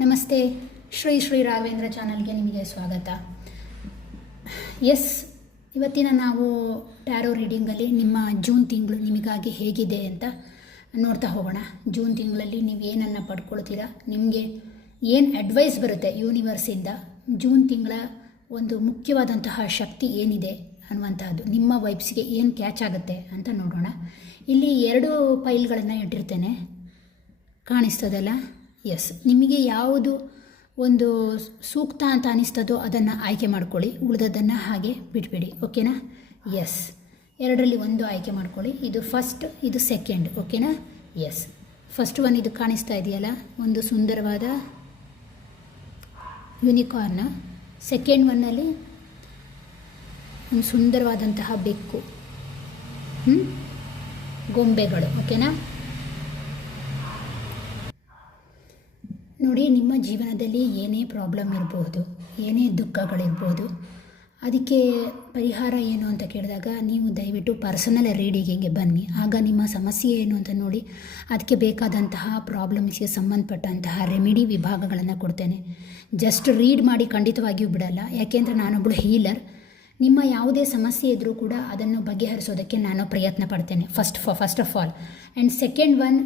ನಮಸ್ತೆ. ಶ್ರೀ ರಾಘವೇಂದ್ರ ಚಾನಲ್ಗೆ ನಿಮಗೆ ಸ್ವಾಗತ. ಇವತ್ತಿನ ನಾವು ಟ್ಯಾರೋ ರೀಡಿಂಗಲ್ಲಿ ನಿಮ್ಮ ಜೂನ್ ತಿಂಗಳು ನಿಮಗಾಗಿ ಹೇಗಿದೆ ಅಂತ ನೋಡ್ತಾ ಹೋಗೋಣ. ಜೂನ್ ತಿಂಗಳಲ್ಲಿ ನೀವು ಏನನ್ನು ಪಡ್ಕೊಳ್ತೀರಾ, ನಿಮಗೆ ಏನು ಅಡ್ವೈಸ್ ಬರುತ್ತೆ ಯೂನಿವರ್ಸಿಂದ, ಜೂನ್ ತಿಂಗಳ ಒಂದು ಮುಖ್ಯವಾದಂತಹ ಶಕ್ತಿ ಏನಿದೆ ಅನ್ನುವಂಥದ್ದು, ನಿಮ್ಮ ವೈಬ್ಸ್ಗೆ ಏನು ಕ್ಯಾಚ್ ಆಗುತ್ತೆ ಅಂತ ನೋಡೋಣ. ಇಲ್ಲಿ 2 ಫೈಲ್ಗಳನ್ನು ಇಟ್ಟಿರ್ತೇನೆ, ಕಾಣಿಸ್ತದಲ್ಲ? ನಿಮಗೆ ಯಾವುದು ಒಂದು ಸೂಕ್ತ ಅಂತ ಅನಿಸ್ತದೋ ಅದನ್ನು ಆಯ್ಕೆ ಮಾಡ್ಕೊಳ್ಳಿ, ಉಳಿದದ್ದನ್ನು ಹಾಗೆ ಬಿಟ್ಬಿಡಿ. ಓಕೆನಾ? 2ರಲ್ಲಿ ಒಂದು ಆಯ್ಕೆ ಮಾಡ್ಕೊಳ್ಳಿ. ಇದು ಫಸ್ಟ್, ಇದು ಸೆಕೆಂಡ್. ಓಕೆನಾ? ಫಸ್ಟ್ ಒನ್ ಇದು ಕಾಣಿಸ್ತಾ ಇದೆಯಲ್ಲ, ಒಂದು ಸುಂದರವಾದ ಯೂನಿಕಾರ್ನ್. ಸೆಕೆಂಡ್ ಒನ್ನಲ್ಲಿ ಒಂದು ಸುಂದರವಾದಂತಹ ಬೆಕ್ಕು, ಗೊಂಬೆಗಳು. ಓಕೆನಾ? ನೋಡಿ, ನಿಮ್ಮ ಜೀವನದಲ್ಲಿ ಏನೇ ಪ್ರಾಬ್ಲಮ್ ಇರಬಹುದು, ಏನೇ ದುಃಖಗಳಿರ್ಬೋದು, ಅದಕ್ಕೆ ಪರಿಹಾರ ಏನು ಅಂತ ಕೇಳಿದಾಗ ನೀವು ದಯವಿಟ್ಟು ಪರ್ಸನಲ್ ರೀಡಿಂಗಿಗೆ ಬನ್ನಿ. ಆಗ ನಿಮ್ಮ ಸಮಸ್ಯೆ ಏನು ಅಂತ ನೋಡಿ ಅದಕ್ಕೆ ಬೇಕಾದಂತಹ ಪ್ರಾಬ್ಲಮ್ಸ್ಗೆ ಸಂಬಂಧಪಟ್ಟಂತಹ ರೆಮಿಡಿ ವಿಭಾಗಗಳನ್ನು ಕೊಡ್ತೇನೆ. ಜಸ್ಟ್ ರೀಡ್ ಮಾಡಿ ಖಂಡಿತವಾಗಿಯೂ ಬಿಡಲ್ಲ, ಯಾಕೆಂದರೆ ನಾನೊಬ್ಬಳು ಹೀಲರ್. ನಿಮ್ಮ ಯಾವುದೇ ಸಮಸ್ಯೆ ಇದ್ದರೂ ಕೂಡ ಅದನ್ನು ಬಗೆಹರಿಸೋದಕ್ಕೆ ನಾನು ಪ್ರಯತ್ನ ಪಡ್ತೇನೆ, first of all. And second one,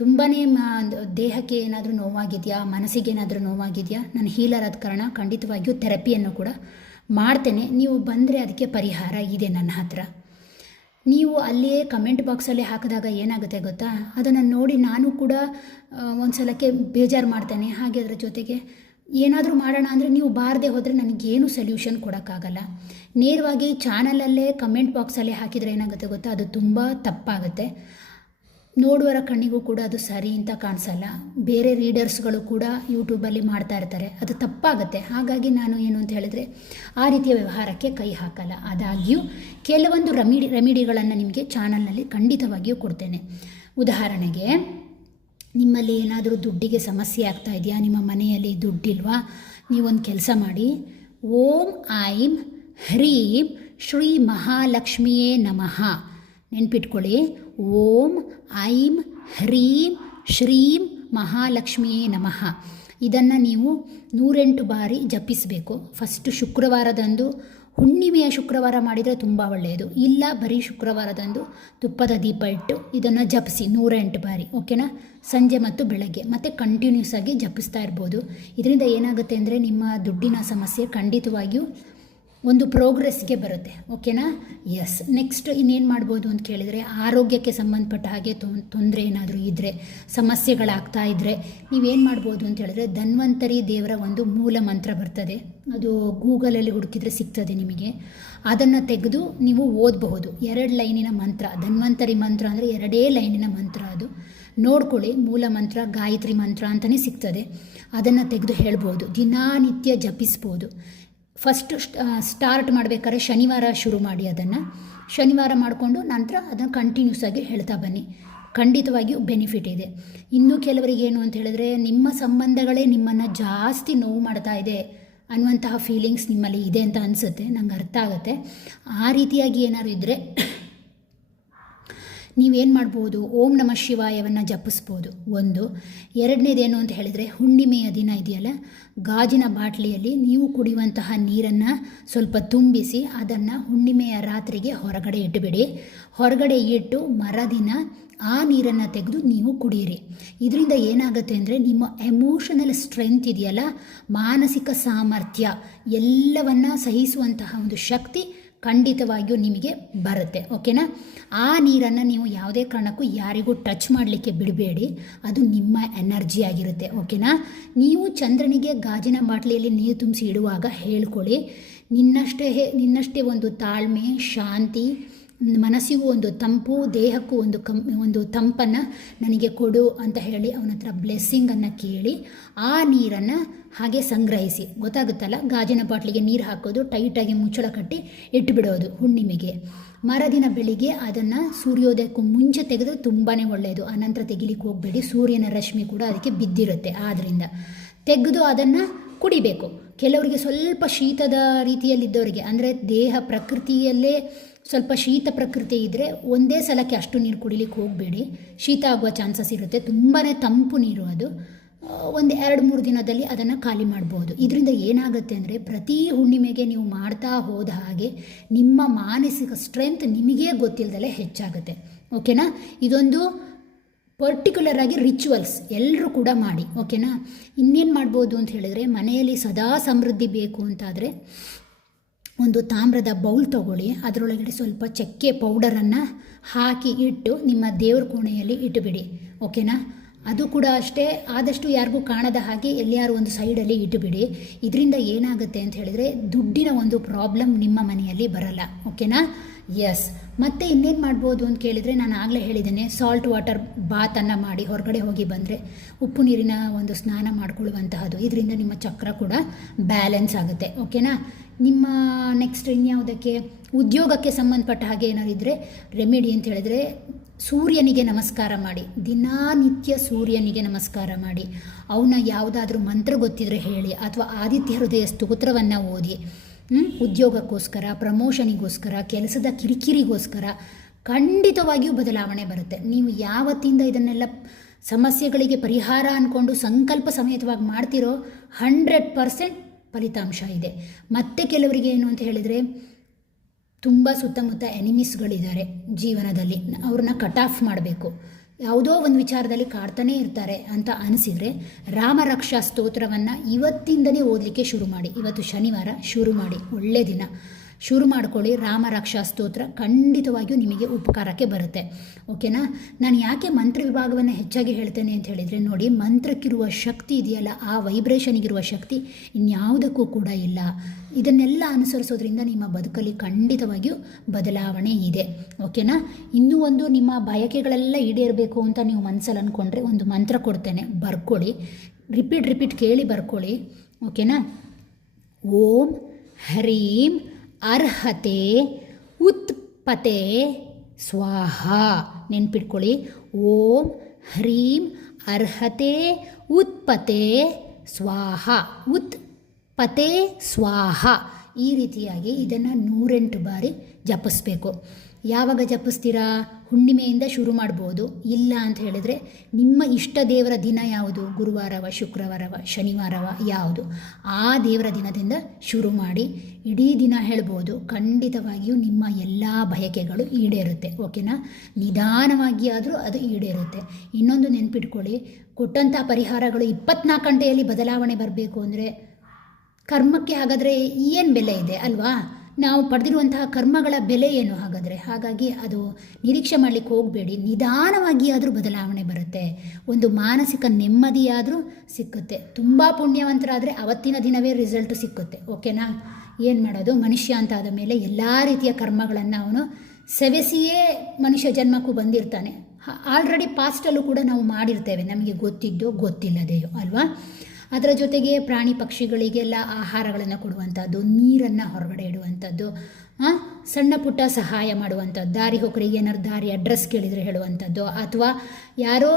ತುಂಬಾ ದೇಹಕ್ಕೆ ಏನಾದರೂ ನೋವಾಗಿದೆಯಾ, ಮನಸ್ಸಿಗೆ ಏನಾದರೂ ನೋವಾಗಿದೆಯಾ, ನಾನು ಹೀಲರ್ ಆದ ಕಾರಣ ಖಂಡಿತವಾಗಿಯೂ ಥೆರಪಿಯನ್ನು ಕೂಡ ಮಾಡ್ತೇನೆ. ನೀವು ಬಂದರೆ ಅದಕ್ಕೆ ಪರಿಹಾರ ಇದೆ ನನ್ನ ಹತ್ರ. ನೀವು ಅಲ್ಲಿಯೇ ಕಮೆಂಟ್ ಬಾಕ್ಸಲ್ಲಿ ಹಾಕಿದಾಗ ಏನಾಗುತ್ತೆ ಗೊತ್ತಾ, ಅದನ್ನು ನೋಡಿ ನಾನು ಕೂಡ ಒಂದು ಸಲಕ್ಕೆ ಬೇಜಾರು ಮಾಡ್ತೇನೆ. ಹಾಗೆ ಅದರ ಜೊತೆಗೆ ಏನಾದರೂ ಮಾಡೋಣ ಅಂದರೆ ನೀವು ಬಾರದೆ ಹೋದರೆ ನನಗೇನು ಸೊಲ್ಯೂಷನ್ ಕೊಡೋಕ್ಕಾಗಲ್ಲ. ನೇರವಾಗಿ ಚಾನಲಲ್ಲೇ ಕಮೆಂಟ್ ಬಾಕ್ಸಲ್ಲಿ ಹಾಕಿದರೆ ಏನಾಗುತ್ತೆ ಗೊತ್ತಾ, ಅದು ತುಂಬ ತಪ್ಪಾಗುತ್ತೆ. ನೋಡುವರ ಕಣ್ಣಿಗೂ ಕೂಡ ಅದು ಸರಿ ಅಂತ ಕಾಣಿಸಲ್ಲ. ಬೇರೆ ರೀಡರ್ಸ್ಗಳು ಕೂಡ ಯೂಟ್ಯೂಬಲ್ಲಿ ಮಾಡ್ತಾ ಇರ್ತಾರೆ, ಅದು ತಪ್ಪಾಗುತ್ತೆ. ಹಾಗಾಗಿ ನಾನು ಏನು ಅಂತ ಹೇಳಿದರೆ ಆ ರೀತಿಯ ವ್ಯವಹಾರಕ್ಕೆ ಕೈ ಹಾಕಲ್ಲ. ಆದಾಗ್ಯೂ ಕೆಲವೊಂದು ರೆಮಿಡಿಗಳನ್ನು ನಿಮಗೆ ಚಾನಲ್ನಲ್ಲಿ ಖಂಡಿತವಾಗಿಯೂ ಕೊಡ್ತೇನೆ. ಉದಾಹರಣೆಗೆ, ನಿಮ್ಮಲ್ಲಿ ಏನಾದರೂ ದುಡ್ಡಿಗೆ ಸಮಸ್ಯೆ ಆಗ್ತಾ ಇದೆಯಾ, ನಿಮ್ಮ ಮನೆಯಲ್ಲಿ ದುಡ್ಡಿಲ್ವಾ, ನೀವೊಂದು ಕೆಲಸ ಮಾಡಿ, ಓಂ ಐಂ ಹ್ರೀಂ ಶ್ರೀ ಮಹಾಲಕ್ಷ್ಮಿಯೇ ನಮಃ. ನೆನ್ಪಿಟ್ಕೊಳ್ಳಿ, ಓಂ ಐಂ ಹ್ರೀಂ ಶ್ರೀಂ ಮಹಾಲಕ್ಷ್ಮಿಯೇ ನಮಃ. ಇದನ್ನು ನೀವು 108 ಬಾರಿ ಜಪಿಸಬೇಕು. ಫಸ್ಟ್ ಶುಕ್ರವಾರದಂದು, ಹುಣ್ಣಿಮೆಯ ಶುಕ್ರವಾರ ಮಾಡಿದರೆ ತುಂಬ ಒಳ್ಳೆಯದು. ಇಲ್ಲ, ಬರೀ ಶುಕ್ರವಾರದಂದು ತುಪ್ಪದ ದೀಪ ಇಟ್ಟು ಇದನ್ನು ಜಪಿಸಿ 108 ಬಾರಿ. ಓಕೆನಾ? ಸಂಜೆ ಮತ್ತು ಬೆಳಗ್ಗೆ, ಮತ್ತು ಕಂಟಿನ್ಯೂಸ್ ಆಗಿ ಜಪಿಸ್ತಾ ಇರ್ಬೋದು. ಇದರಿಂದ ಏನಾಗುತ್ತೆ ಅಂದರೆ ನಿಮ್ಮ ದುಡ್ಡಿನ ಸಮಸ್ಯೆ ಖಂಡಿತವಾಗಿಯೂ ಒಂದು ಪ್ರೋಗ್ರೆಸ್ಗೆ ಬರುತ್ತೆ. ಓಕೆನಾ? ನೆಕ್ಸ್ಟ್ ಇನ್ನೇನು ಮಾಡ್ಬೋದು ಅಂತ ಕೇಳಿದರೆ, ಆರೋಗ್ಯಕ್ಕೆ ಸಂಬಂಧಪಟ್ಟ ಹಾಗೆ ತೊಂದರೆ ಏನಾದರೂ ಇದ್ದರೆ, ಸಮಸ್ಯೆಗಳಾಗ್ತಾ ಇದ್ದರೆ ನೀವೇನು ಮಾಡ್ಬೋದು ಅಂತ ಹೇಳಿದ್ರೆ, ಧನ್ವಂತರಿ ದೇವರ ಒಂದು ಮೂಲ ಮಂತ್ರ ಬರ್ತದೆ, ಅದು ಗೂಗಲಲ್ಲಿ ಹುಡುಕಿದ್ರೆ ಸಿಗ್ತದೆ ನಿಮಗೆ. ಅದನ್ನು ತೆಗೆದು ನೀವು ಓದಬಹುದು. 2 ಲೈನಿನ ಮಂತ್ರ, ಧನ್ವಂತರಿ ಮಂತ್ರ ಅಂದರೆ 2 ಲೈನಿನ ಮಂತ್ರ. ಅದು ನೋಡ್ಕೊಳ್ಳಿ, ಮೂಲ ಮಂತ್ರ, ಗಾಯತ್ರಿ ಮಂತ್ರ ಅಂತಲೇ ಸಿಗ್ತದೆ. ಅದನ್ನು ತೆಗೆದು ಹೇಳ್ಬೋದು, ದಿನನಿತ್ಯ ಜಪಿಸ್ಬೋದು. ಫಸ್ಟ್ ಸ್ಟಾರ್ಟ್ ಮಾಡಬೇಕಾದ್ರೆ ಶನಿವಾರ ಶುರು ಮಾಡಿ, ಅದನ್ನು ಶನಿವಾರ ಮಾಡಿಕೊಂಡು ನಂತರ ಅದನ್ನು ಕಂಟಿನ್ಯೂಸ್ ಆಗಿ ಹೇಳ್ತಾ ಬನ್ನಿ. ಖಂಡಿತವಾಗಿಯೂ ಬೆನಿಫಿಟ್ ಇದೆ. ಇನ್ನೂ ಕೆಲವರಿಗೆ ಏನು ಅಂತ ಹೇಳಿದ್ರೆ, ನಿಮ್ಮ ಸಂಬಂಧಗಳೇ ನಿಮ್ಮನ್ನು ಜಾಸ್ತಿ ನೋವು ಮಾಡ್ತಾ ಇದೆ ಅನ್ನುವಂತಹ ಫೀಲಿಂಗ್ಸ್ ನಿಮ್ಮಲ್ಲಿ ಇದೆ ಅಂತ ಅನಿಸುತ್ತೆ, ನಂಗೆ ಅರ್ಥ ಆಗುತ್ತೆ. ಆ ರೀತಿಯಾಗಿ ಏನಾದ್ರು ಇದ್ದರೆ ನೀವೇನು ಮಾಡ್ಬೋದು, ಓಂ ನಮಃ ಶಿವಾಯವನ್ನು ಜಪಿಸ್ಬೋದು. ಒಂದು. 2ನೇದೇನು ಅಂತ ಹೇಳಿದರೆ, ಹುಣ್ಣಿಮೆಯ ದಿನ ಇದೆಯಲ್ಲ, ಗಾಜಿನ ಬಾಟ್ಲಿಯಲ್ಲಿ ನೀವು ಕುಡಿಯುವಂತಹ ನೀರನ್ನು ಸ್ವಲ್ಪ ತುಂಬಿಸಿ ಅದನ್ನು ಹುಣ್ಣಿಮೆಯ ರಾತ್ರಿಗೆ ಹೊರಗಡೆ ಇಟ್ಟುಬಿಡಿ. ಹೊರಗಡೆ ಇಟ್ಟು ಮರದಿನ ಆ ನೀರನ್ನು ತೆಗೆದು ನೀವು ಕುಡಿಯಿರಿ. ಇದರಿಂದ ಏನಾಗುತ್ತೆ ಅಂದರೆ, ನಿಮ್ಮ ಎಮೋಷನಲ್ ಸ್ಟ್ರೆಂತ್ ಇದೆಯಲ್ಲ, ಮಾನಸಿಕ ಸಾಮರ್ಥ್ಯ, ಎಲ್ಲವನ್ನು ಸಹಿಸುವಂತಹ ಒಂದು ಶಕ್ತಿ ಖಂಡಿತವಾಗಿಯೂ ನಿಮಗೆ ಬರುತ್ತೆ. ಓಕೆನಾ? ಆ ನೀರನ್ನು ನೀವು ಯಾವುದೇ ಕಾರಣಕ್ಕೂ ಯಾರಿಗೂ ಟಚ್ ಮಾಡಲಿಕ್ಕೆ ಬಿಡಬೇಡಿ, ಅದು ನಿಮ್ಮ ಎನರ್ಜಿ ಆಗಿರುತ್ತೆ. ಓಕೆನಾ? ನೀವು ಚಂದ್ರನಿಗೆ ಗಾಜಿನ ಬಾಟ್ಲಿಯಲ್ಲಿ ನೀರು ತುಂಬಿಸಿ ಇಡುವಾಗ ಹೇಳ್ಕೊಳ್ಳಿ, ನಿನ್ನಷ್ಟೇ ಒಂದು ತಾಳ್ಮೆ, ಶಾಂತಿ, ಮನಸ್ಸಿಗೂ ಒಂದು ತಂಪು, ದೇಹಕ್ಕೂ ಒಂದು ತಂಪನ್ನು ನನಗೆ ಕೊಡು ಅಂತ ಹೇಳಿ ಅವನ ಹತ್ರ ಬ್ಲೆಸ್ಸಿಂಗನ್ನು ಕೇಳಿ ಆ ನೀರನ್ನು ಹಾಗೆ ಸಂಗ್ರಹಿಸಿ. ಗೊತ್ತಾಗುತ್ತಲ್ಲ, ಗಾಜಿನ ಬಾಟ್ಲಿಗೆ ನೀರು ಹಾಕೋದು, ಟೈಟಾಗಿ ಮುಚ್ಚಳ ಕಟ್ಟಿ ಇಟ್ಟುಬಿಡೋದು ಹುಣ್ಣಿಮೆಗೆ. ಮರದಿನ ಬೆಳಿಗ್ಗೆ ಅದನ್ನು ಸೂರ್ಯೋದಯಕ್ಕೂ ಮುಂಚೆ ತೆಗೆದ್ರೆ ತುಂಬಾ ಒಳ್ಳೆಯದು. ಅನಂತರ ತೆಗಿಲಿಕ್ಕೆ ಹೋಗಬೇಡಿ, ಸೂರ್ಯನ ರಶ್ಮಿ ಕೂಡ ಅದಕ್ಕೆ ಬಿದ್ದಿರುತ್ತೆ. ಆದ್ದರಿಂದ ತೆಗೆದು ಅದನ್ನು ಕುಡಿಬೇಕು. ಕೆಲವರಿಗೆ ಸ್ವಲ್ಪ ಶೀತದ ರೀತಿಯಲ್ಲಿದ್ದವರಿಗೆ, ಅಂದರೆ ದೇಹ ಪ್ರಕೃತಿಯಲ್ಲೇ ಸ್ವಲ್ಪ ಶೀತ ಪ್ರಕೃತಿ ಇದ್ದರೆ ಒಂದೇ ಸಲಕ್ಕೆ ಅಷ್ಟು ನೀರು ಕುಡಿಲಿಕ್ಕೆ ಹೋಗಬೇಡಿ, ಶೀತ ಆಗುವ ಚಾನ್ಸಸ್ ಇರುತ್ತೆ. ತುಂಬಾ ತಂಪು ನೀರು ಅದು. ಒಂದು 2-3 ದಿನದಲ್ಲಿ ಅದನ್ನು ಖಾಲಿ ಮಾಡ್ಬೋದು. ಇದರಿಂದ ಏನಾಗುತ್ತೆ ಅಂದರೆ ಪ್ರತಿ ಹುಣ್ಣಿಮೆಗೆ ನೀವು ಮಾಡ್ತಾ ಹೋದ ಹಾಗೆ ನಿಮ್ಮ ಮಾನಸಿಕ ಸ್ಟ್ರೆಂತ್ ನಿಮಗೇ ಗೊತ್ತಿಲ್ಲದಲೇ ಹೆಚ್ಚಾಗುತ್ತೆ. ಓಕೆನಾ? ಇದೊಂದು ಪರ್ಟಿಕ್ಯುಲರ್ ಆಗಿ ರಿಚುವಲ್ಸ್ ಎಲ್ಲರೂ ಕೂಡ ಮಾಡಿ. ಓಕೆನಾ? ಇನ್ನೇನು ಮಾಡ್ಬೋದು ಅಂತ ಹೇಳಿದರೆ, ಮನೆಯಲ್ಲಿ ಸದಾ ಸಮೃದ್ಧಿ ಬೇಕು ಅಂತಾದರೆ ಒಂದು ತಾಮ್ರದ ಬೌಲ್ ತೊಗೊಳ್ಳಿ, ಅದರೊಳಗಡೆ ಸ್ವಲ್ಪ ಚಕ್ಕೆ ಪೌಡರನ್ನು ಹಾಕಿ ಇಟ್ಟು ನಿಮ್ಮ ದೇವ್ರ ಕೋಣೆಯಲ್ಲಿ ಇಟ್ಟುಬಿಡಿ. ಓಕೆನಾ? ಅದು ಕೂಡ ಅಷ್ಟೇ, ಆದಷ್ಟು ಯಾರಿಗೂ ಕಾಣದ ಹಾಗೆ ಎಲ್ಲಿಯಾರು ಒಂದು ಸೈಡಲ್ಲಿ ಇಟ್ಟುಬಿಡಿ. ಇದರಿಂದ ಏನಾಗುತ್ತೆ ಅಂತ ಹೇಳಿದರೆ ದುಡ್ಡಿನ ಒಂದು ಪ್ರಾಬ್ಲಮ್ ನಿಮ್ಮ ಮನೆಯಲ್ಲಿ ಬರಲ್ಲ. ಓಕೆನಾ? ಎಸ್. ಮತ್ತು ಇನ್ನೇನು ಮಾಡ್ಬೋದು ಅಂತ ಕೇಳಿದರೆ, ನಾನು ಆಗಲೇ ಹೇಳಿದ್ದೇನೆ, ಸಾಲ್ಟ್ ವಾಟರ್ ಬಾತನ್ನು ಮಾಡಿ ಹೊರಗಡೆ ಹೋಗಿ ಬಂದರೆ ಉಪ್ಪು ನೀರಿನ ಒಂದು ಸ್ನಾನ ಮಾಡಿಕೊಳ್ಳುವಂತಹದ್ದು. ಇದರಿಂದ ನಿಮ್ಮ ಚಕ್ರ ಕೂಡ ಬ್ಯಾಲೆನ್ಸ್ ಆಗುತ್ತೆ. ಓಕೆನಾ? ನಿಮ್ಮ ನೆಕ್ಸ್ಟ್ ಇನ್ಯಾವುದಕ್ಕೆ ಉದ್ಯೋಗಕ್ಕೆ ಸಂಬಂಧಪಟ್ಟ ಹಾಗೆ ಏನಾದ್ರು ಇದ್ದರೆ ರೆಮಿಡಿ ಅಂತ ಹೇಳಿದರೆ, ಸೂರ್ಯನಿಗೆ ನಮಸ್ಕಾರ ಮಾಡಿ, ದಿನನಿತ್ಯ ಸೂರ್ಯನಿಗೆ ನಮಸ್ಕಾರ ಮಾಡಿ. ಅವನ ಯಾವುದಾದ್ರೂ ಮಂತ್ರ ಗೊತ್ತಿದ್ರೆ ಹೇಳಿ, ಅಥವಾ ಆದಿತ್ಯ ಹೃದಯ ಸ್ತೋತ್ರವನ್ನು ಓದಿ. ಉದ್ಯೋಗಕ್ಕೋಸ್ಕರ, ಪ್ರಮೋಷನಿಗೋಸ್ಕರ, ಕೆಲಸದ ಕಿರಿಕಿರಿಗೋಸ್ಕರ ಖಂಡಿತವಾಗಿಯೂ ಬದಲಾವಣೆ ಬರುತ್ತೆ. ನೀವು ಯಾವತ್ತಿಂದ ಇದನ್ನೆಲ್ಲ ಸಮಸ್ಯೆಗಳಿಗೆ ಪರಿಹಾರ ಅಂದ್ಕೊಂಡು ಸಂಕಲ್ಪ ಸಮೇತವಾಗಿ ಮಾಡ್ತಿರೋ 100% ಫಲಿತಾಂಶ ಇದೆ. ಮತ್ತು ಕೆಲವರಿಗೆ ಏನು ಅಂತ ಹೇಳಿದರೆ, ತುಂಬ ಸುತ್ತಮುತ್ತ ಎನಿಮಿಸ್ಗಳಿದ್ದಾರೆ ಜೀವನದಲ್ಲಿ, ಅವ್ರನ್ನ ಕಟ್ ಆಫ್ ಮಾಡಬೇಕು, ಯಾವುದೋ ಒಂದು ವಿಚಾರದಲ್ಲಿ ಕಾಡ್ತಾನೇ ಇರ್ತಾರೆ ಅಂತ ಅನಿಸಿದರೆ ರಾಮರಕ್ಷಾ ಸ್ತೋತ್ರವನ್ನು ಇವತ್ತಿಂದನೇ ಓದಲಿಕ್ಕೆ ಶುರು ಮಾಡಿ. ಇವತ್ತು ಶನಿವಾರ ಶುರು ಮಾಡಿ, ಒಳ್ಳೆಯ ದಿನ, ಶುರು ಮಾಡ್ಕೊಳ್ಳಿ. ರಾಮರಕ್ಷಾ ಸ್ತೋತ್ರ ಖಂಡಿತವಾಗಿಯೂ ನಿಮಗೆ ಉಪಕಾರಕ್ಕೆ ಬರುತ್ತೆ. ಓಕೆನಾ? ನಾನು ಯಾಕೆ ಮಂತ್ರ ವಿಭಾಗವನ್ನು ಹೆಚ್ಚಾಗಿ ಹೇಳ್ತೇನೆ ಅಂತ ಹೇಳಿದರೆ, ನೋಡಿ, ಮಂತ್ರಕ್ಕಿರುವ ಶಕ್ತಿ ಇದೆಯಲ್ಲ, ಆ ವೈಬ್ರೇಷನಿಗಿರುವ ಶಕ್ತಿ ಇನ್ಯಾವುದಕ್ಕೂ ಕೂಡ ಇಲ್ಲ. ಇದನ್ನೆಲ್ಲ ಅನುಸರಿಸೋದ್ರಿಂದ ನಿಮ್ಮ ಬದುಕಲ್ಲಿ ಖಂಡಿತವಾಗಿಯೂ ಬದಲಾವಣೆ ಇದೆ. ಓಕೆನಾ? ಇನ್ನೂ ಒಂದು, ನಿಮ್ಮ ಬಯಕೆಗಳೆಲ್ಲ ಈಡೇರಬೇಕು ಅಂತ ನೀವು ಮನಸ್ಸಲ್ಲಿ ಅಂದ್ಕೊಂಡ್ರೆ ಒಂದು ಮಂತ್ರ ಕೊಡ್ತೇನೆ, ಬರ್ಕೊಳ್ಳಿ. ರಿಪೀಟ್ ಕೇಳಿ ಬರ್ಕೊಳ್ಳಿ. ಓಕೆನಾ? ಓಂ ಹ್ರೀಂ ಅರ್ಹತೆ ಉತ್ಪತೆ ಸ್ವಾಹ. ನೆನ್ಪಿಟ್ಕೊಳ್ಳಿ. ಓಂ ಹ್ರೀಂ ಅರ್ಹತೆ ಉತ್ಪತೆ ಸ್ವಾಹ. ಉತ್ಪತೆ ಸ್ವಾಹ. ಈ ರೀತಿಯಾಗಿ ಇದನ್ನು 108 ಬಾರಿ ಜಪಿಸ್ಬೇಕು. ಯಾವಾಗ ಜಪಿಸ್ತೀರಾ? ಹುಣ್ಣಿಮೆಯಿಂದ ಶುರು ಮಾಡ್ಬೋದು. ಇಲ್ಲ ಅಂತ ಹೇಳಿದರೆ ನಿಮ್ಮ ಇಷ್ಟ ದೇವರ ದಿನ ಯಾವುದು? ಗುರುವಾರವ, ಶುಕ್ರವಾರವ, ಶನಿವಾರವ, ಯಾವುದು? ಆ ದೇವರ ದಿನದಿಂದ ಶುರು ಮಾಡಿ ಇಡೀ ದಿನ ಹೇಳ್ಬೋದು. ಖಂಡಿತವಾಗಿಯೂ ನಿಮ್ಮ ಎಲ್ಲ ಬಯಕೆಗಳು ಈಡೇರುತ್ತೆ. ಓಕೆನಾ? ನಿಧಾನವಾಗಿ ಆದರೂ ಅದು ಈಡೇರುತ್ತೆ. ಇನ್ನೊಂದು ನೆನ್ಪಿಟ್ಕೊಳ್ಳಿ, ಕೊಟ್ಟಂಥ ಪರಿಹಾರಗಳು 24 ಗಂಟೆಯಲ್ಲಿ ಬದಲಾವಣೆ ಬರಬೇಕು ಅಂದರೆ ಕರ್ಮಕ್ಕೆ ಹಾಗಾದರೆ ಏನು ಬೆಲೆ ಇದೆ ಅಲ್ವಾ? ನಾವು ಪಡೆದಿರುವಂತಹ ಕರ್ಮಗಳ ಬೆಲೆ ಏನು ಹಾಗಾದರೆ? ಹಾಗಾಗಿ ಅದು ನಿರೀಕ್ಷೆ ಮಾಡಲಿಕ್ಕೆ ಹೋಗಬೇಡಿ. ನಿಧಾನವಾಗಿ ಆದರೂ ಬದಲಾವಣೆ ಬರುತ್ತೆ. ಒಂದು ಮಾನಸಿಕ ನೆಮ್ಮದಿಯಾದರೂ ಸಿಕ್ಕುತ್ತೆ. ತುಂಬ ಪುಣ್ಯವಂತರಾದರೆ ಅವತ್ತಿನ ದಿನವೇ ರಿಸಲ್ಟ್ ಸಿಕ್ಕುತ್ತೆ. ಓಕೆನಾ? ಏನು ಮಾಡೋದು, ಮನುಷ್ಯ ಅಂತ ಆದ ಮೇಲೆ ಎಲ್ಲ ರೀತಿಯ ಕರ್ಮಗಳನ್ನು ಅವನು ಸವೆಸಿಯೇ ಮನುಷ್ಯ ಜನ್ಮಕ್ಕೂ ಬಂದಿರ್ತಾನೆ. ಆಲ್ರೆಡಿ ಪಾಸ್ಟಲ್ಲೂ ಕೂಡ ನಾವು ಮಾಡಿರ್ತೇವೆ, ನಮಗೆ ಗೊತ್ತಿದ್ದೋ ಗೊತ್ತಿಲ್ಲದೆಯೋ ಅಲ್ವಾ? ಅದರ ಜೊತೆಗೆ ಪ್ರಾಣಿ ಪಕ್ಷಿಗಳಿಗೆಲ್ಲ ಆಹಾರಗಳನ್ನು ಕೊಡುವಂಥದ್ದು, ನೀರನ್ನು ಹೊರಗಡೆ ಇಡುವಂಥದ್ದು, ಸಣ್ಣ ಪುಟ್ಟ ಸಹಾಯ ಮಾಡುವಂಥದ್ದು, ದಾರಿ ಹೋಗರಿಗೆ ಏನಾದ್ರು ದಾರಿ ಅಡ್ರೆಸ್ ಕೇಳಿದರೆ ಹೇಳುವಂಥದ್ದು, ಅಥವಾ ಯಾರೋ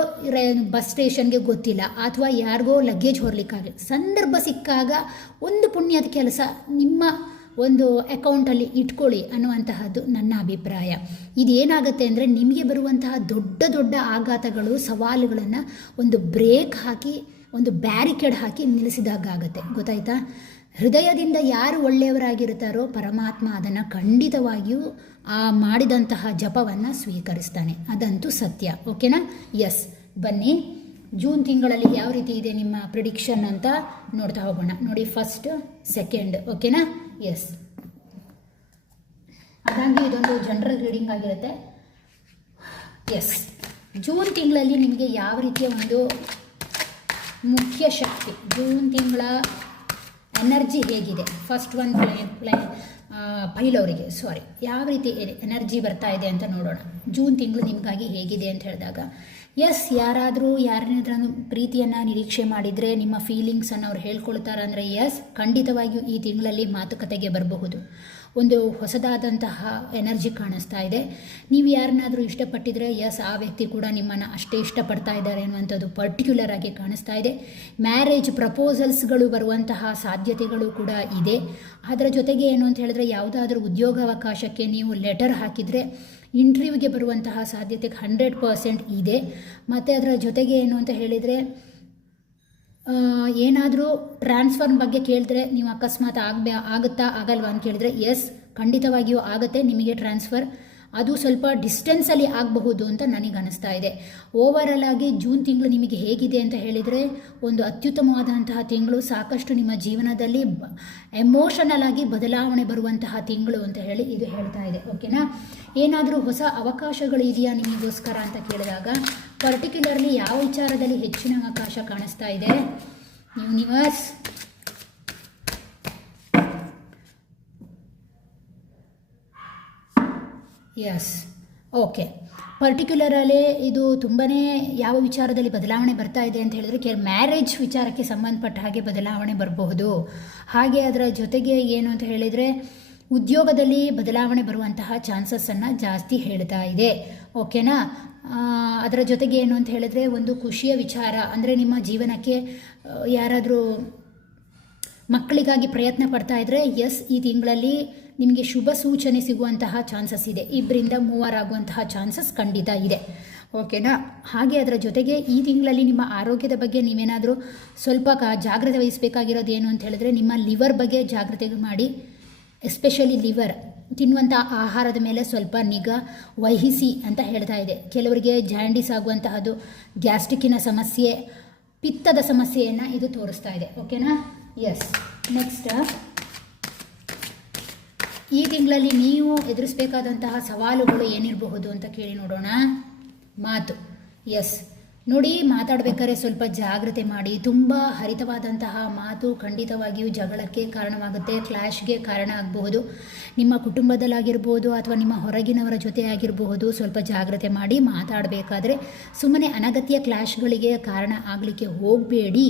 ಬಸ್ ಸ್ಟೇಷನ್ಗೆ ಗೊತ್ತಿಲ್ಲ, ಅಥವಾ ಯಾರಿಗೋ ಲಗೇಜ್ ಹೊರಲಿಕ್ಕಾಗಲಿ, ಸಂದರ್ಭ ಸಿಕ್ಕಾಗ ಒಂದು ಪುಣ್ಯದ ಕೆಲಸ ನಿಮ್ಮ ಒಂದು ಅಕೌಂಟಲ್ಲಿ ಇಟ್ಕೊಳ್ಳಿ ಅನ್ನುವಂತಹದ್ದು ನನ್ನ ಅಭಿಪ್ರಾಯ. ಇದೇನಾಗುತ್ತೆ ಅಂದರೆ ನಿಮಗೆ ಬರುವಂತಹ ದೊಡ್ಡ ದೊಡ್ಡ ಆಘಾತಗಳು, ಸವಾಲುಗಳನ್ನು ಒಂದು ಬ್ರೇಕ್ ಹಾಕಿ, ಒಂದು ಬ್ಯಾರಿಕೇಡ್ ಹಾಕಿ ನಿಲ್ಲಿಸಿದಾಗ ಆಗುತ್ತೆ. ಗೊತ್ತಾಯ್ತಾ? ಹೃದಯದಿಂದ ಯಾರು ಒಳ್ಳೆಯವರಾಗಿರ್ತಾರೋ ಪರಮಾತ್ಮ ಅದನ್ನು ಖಂಡಿತವಾಗಿಯೂ ಆ ಮಾಡಿದಂತಹ ಜಪವನ್ನು ಸ್ವೀಕರಿಸ್ತಾನೆ. ಅದಂತೂ ಸತ್ಯ. ಓಕೆನಾ? ಎಸ್. ಬನ್ನಿ, ಜೂನ್ ತಿಂಗಳಲ್ಲಿ ಯಾವ ರೀತಿ ಇದೆ ನಿಮ್ಮ ಪ್ರಿಡಿಕ್ಷನ್ ಅಂತ ನೋಡ್ತಾ ಹೋಗೋಣ. ನೋಡಿ, 1st, 2nd. ಓಕೆನಾ? ಎಸ್. ಹಾಗಾಗಿ ಇದೊಂದು ಜನರಲ್ ರೀಡಿಂಗ್ ಆಗಿರುತ್ತೆ. ಎಸ್. ಜೂನ್ ತಿಂಗಳಲ್ಲಿ ನಿಮಗೆ ಯಾವ ರೀತಿಯ ಒಂದು ಮುಖ್ಯ ಶಕ್ತಿ, ಜೂನ್ ತಿಂಗಳ ಎನರ್ಜಿ ಹೇಗಿದೆ, ಫಸ್ಟ್ ಒನ್ ಪೈಲವರಿಗೆ ಯಾವ ರೀತಿ ಎನರ್ಜಿ ಬರ್ತಾ ಇದೆ ಅಂತ ನೋಡೋಣ. ಜೂನ್ ತಿಂಗಳು ನಿಮಗಾಗಿ ಹೇಗಿದೆ ಅಂತ ಹೇಳಿದಾಗ, ಎಸ್, ಯಾರನ್ನಾದ್ರೂ ಪ್ರೀತಿಯನ್ನು ನಿರೀಕ್ಷೆ ಮಾಡಿದರೆ, ನಿಮ್ಮ ಫೀಲಿಂಗ್ಸನ್ನು ಅವ್ರು ಹೇಳ್ಕೊಳ್ತಾರೆ ಅಂದರೆ ಎಸ್, ಖಂಡಿತವಾಗಿಯೂ ಈ ತಿಂಗಳಲ್ಲಿ ಮಾತುಕತೆಗೆ ಬರಬಹುದು. ಒಂದು ಹೊಸದಾದಂತಹ ಎನರ್ಜಿ ಕಾಣಿಸ್ತಾ ಇದೆ. ನೀವು ಯಾರನ್ನಾದರೂ ಇಷ್ಟಪಟ್ಟಿದ್ರೆ ಎಸ್, ಆ ವ್ಯಕ್ತಿ ಕೂಡ ನಿಮ್ಮನ್ನು ಅಷ್ಟೇ ಇಷ್ಟಪಡ್ತಾ ಇದ್ದಾರೆ ಅನ್ನುವಂಥದ್ದು ಪರ್ಟಿಕ್ಯುಲರ್ ಆಗಿ ಕಾಣಿಸ್ತಾ ಇದೆ. ಮ್ಯಾರೇಜ್ ಪ್ರಪೋಸಲ್ಸ್ಗಳು ಬರುವಂತಹ ಸಾಧ್ಯತೆಗಳು ಕೂಡ ಇದೆ. ಅದರ ಜೊತೆಗೆ ಏನು ಅಂತ ಹೇಳಿದ್ರೆ, ಯಾವುದಾದ್ರೂ ಉದ್ಯೋಗಾವಕಾಶಕ್ಕೆ ನೀವು ಲೆಟರ್ ಹಾಕಿದರೆ ಇಂಟರ್ವ್ಯೂಗೆ ಬರುವಂತಹ ಸಾಧ್ಯತೆ 100% ಇದೆ. ಮತ್ತು ಅದರ ಜೊತೆಗೆ ಏನು ಅಂತ ಹೇಳಿದರೆ, ಏನಾದರೂ ಟ್ರಾನ್ಸ್ಫರ್ ಬಗ್ಗೆ ಕೇಳಿದ್ರೆ ನೀವು ಅಕಸ್ಮಾತ್ ಆಗುತ್ತಾ ಆಗಲ್ವಾ ಅಂತ ಕೇಳಿದ್ರೆ ಎಸ್ ಖಂಡಿತವಾಗಿಯೂ ಆಗುತ್ತೆ ನಿಮಗೆ ಟ್ರಾನ್ಸ್ಫರ್. ಅದು ಸ್ವಲ್ಪ ಡಿಸ್ಟೆನ್ಸಲ್ಲಿ ಆಗಬಹುದು ಅಂತ ನನಗೆ ಅನಿಸ್ತಾ ಇದೆ. ಓವರಾಲ್ ಆಗಿ ಜೂನ್ ತಿಂಗಳು ನಿಮಗೆ ಹೇಗಿದೆ ಅಂತ ಹೇಳಿದರೆ ಒಂದು ಅತ್ಯುತ್ತಮವಾದಂತಹ ತಿಂಗಳು, ಸಾಕಷ್ಟು ನಿಮ್ಮ ಜೀವನದಲ್ಲಿ ಎಮೋಷನಲ್ ಆಗಿ ಬದಲಾವಣೆ ಬರುವಂತಹ ತಿಂಗಳು ಅಂತ ಹೇಳಿ ಇದು ಹೇಳ್ತಾ ಇದೆ. ಓಕೆನಾ? ಏನಾದರೂ ಹೊಸ ಅವಕಾಶಗಳು ಇದೆಯಾ ನಿಮಗೋಸ್ಕರ ಅಂತ ಕೇಳಿದಾಗ ಪರ್ಟಿಕ್ಯುಲರ್ಲಿ ಯಾವ ವಿಚಾರದಲ್ಲಿ ಹೆಚ್ಚಿನ ಅವಕಾಶ ಕಾಣಿಸ್ತಾ ಇದೆ? Universe, S, okay. ಪರ್ಟಿಕ್ಯುಲರಲ್ಲೇ ಇದು ತುಂಬಾ ಯಾವ ವಿಚಾರದಲ್ಲಿ ಬದಲಾವಣೆ ಬರ್ತಾ ಇದೆ ಅಂತ ಹೇಳಿದ್ರೆ ಮ್ಯಾರೇಜ್ ವಿಚಾರಕ್ಕೆ ಸಂಬಂಧಪಟ್ಟ ಹಾಗೆ ಬದಲಾವಣೆ ಬರಬಹುದು. ಹಾಗೆ ಅದರ ಜೊತೆಗೆ ಏನು ಅಂತ ಹೇಳಿದರೆ ಉದ್ಯೋಗದಲ್ಲಿ ಬದಲಾವಣೆ ಬರುವಂತಹ ಚಾನ್ಸಸ್ಸನ್ನು ಜಾಸ್ತಿ ಹೇಳ್ತಾ ಇದೆ. ಓಕೆನಾ? ಅದರ ಜೊತೆಗೆ ಏನು ಅಂತ ಹೇಳಿದ್ರೆ ಒಂದು ಖುಷಿಯ ವಿಚಾರ ಅಂದರೆ ನಿಮ್ಮ ಜೀವನಕ್ಕೆ ಯಾರಾದರೂ ಮಕ್ಕಳಿಗಾಗಿ ಪ್ರಯತ್ನ ಪಡ್ತಾ ಇದ್ದರೆ ಎಸ್ ಈ ತಿಂಗಳಲ್ಲಿ ನಿಮಗೆ ಶುಭ ಸೂಚನೆ ಸಿಗುವಂತಹ ಚಾನ್ಸಸ್ ಇದೆ. 2ರಿಂದ 3 ಆಗುವಂತಹ ಚಾನ್ಸಸ್ ಖಂಡಿತ ಇದೆ. ಓಕೆನಾ? ಹಾಗೆ ಅದರ ಜೊತೆಗೆ ಈ ತಿಂಗಳಲ್ಲಿ ನಿಮ್ಮ ಆರೋಗ್ಯದ ಬಗ್ಗೆ ನೀವೇನಾದರೂ ಸ್ವಲ್ಪ ಜಾಗ್ರತೆ ವಹಿಸಬೇಕಾಗಿರೋದು ಏನು ಅಂತ ಹೇಳಿದ್ರೆ ನಿಮ್ಮ ಲಿವರ್ ಬಗ್ಗೆ ಜಾಗ್ರತೆ ಮಾಡಿ. ಎಸ್ಪೆಷಲಿ ಲಿವರ್ ತಿನ್ನುವಂಥ ಆಹಾರದ ಮೇಲೆ ಸ್ವಲ್ಪ ನಿಗಾ ವಹಿಸಿ ಅಂತ ಹೇಳ್ತಾ ಇದೆ. ಕೆಲವರಿಗೆ ಜಾಂಡೀಸ್ ಆಗುವಂತಹದ್ದು, ಗ್ಯಾಸ್ಟ್ರಿಕ್ಕಿನ ಸಮಸ್ಯೆ, ಪಿತ್ತದ ಸಮಸ್ಯೆಯನ್ನು ಇದು ತೋರಿಸ್ತಾ ಇದೆ. ಓಕೆನಾ? ಎಸ್. ನೆಕ್ಸ್ಟ್, ಈ ತಿಂಗಳಲ್ಲಿ ನೀವು ಎದುರಿಸಬೇಕಾದಂತಹ ಸವಾಲುಗಳು ಏನಿರಬಹುದು ಅಂತ ಕೇಳಿ ನೋಡೋಣ. ಮಾತು. ಎಸ್, ನೋಡಿ, ಮಾತಾಡಬೇಕಾದ್ರೆ ಸ್ವಲ್ಪ ಜಾಗ್ರತೆ ಮಾಡಿ. ತುಂಬ ಹರಿತವಾದಂತಹ ಮಾತು ಖಂಡಿತವಾಗಿಯೂ ಜಗಳಕ್ಕೆ ಕಾರಣವಾಗುತ್ತೆ, ಕ್ಲಾಶ್ಗೆ ಕಾರಣ ಆಗಬಹುದು. ನಿಮ್ಮ ಕುಟುಂಬದಲ್ಲಾಗಿರ್ಬೋದು ಅಥವಾ ನಿಮ್ಮ ಹೊರಗಿನವರ ಜೊತೆ ಆಗಿರಬಹುದು. ಸ್ವಲ್ಪ ಜಾಗ್ರತೆ ಮಾಡಿ ಮಾತಾಡಬೇಕಾದ್ರೆ. ಸುಮ್ಮನೆ ಅನಗತ್ಯ ಕ್ಲಾಶ್ಗಳಿಗೆ ಕಾರಣ ಆಗಲಿಕ್ಕೆ ಹೋಗಬೇಡಿ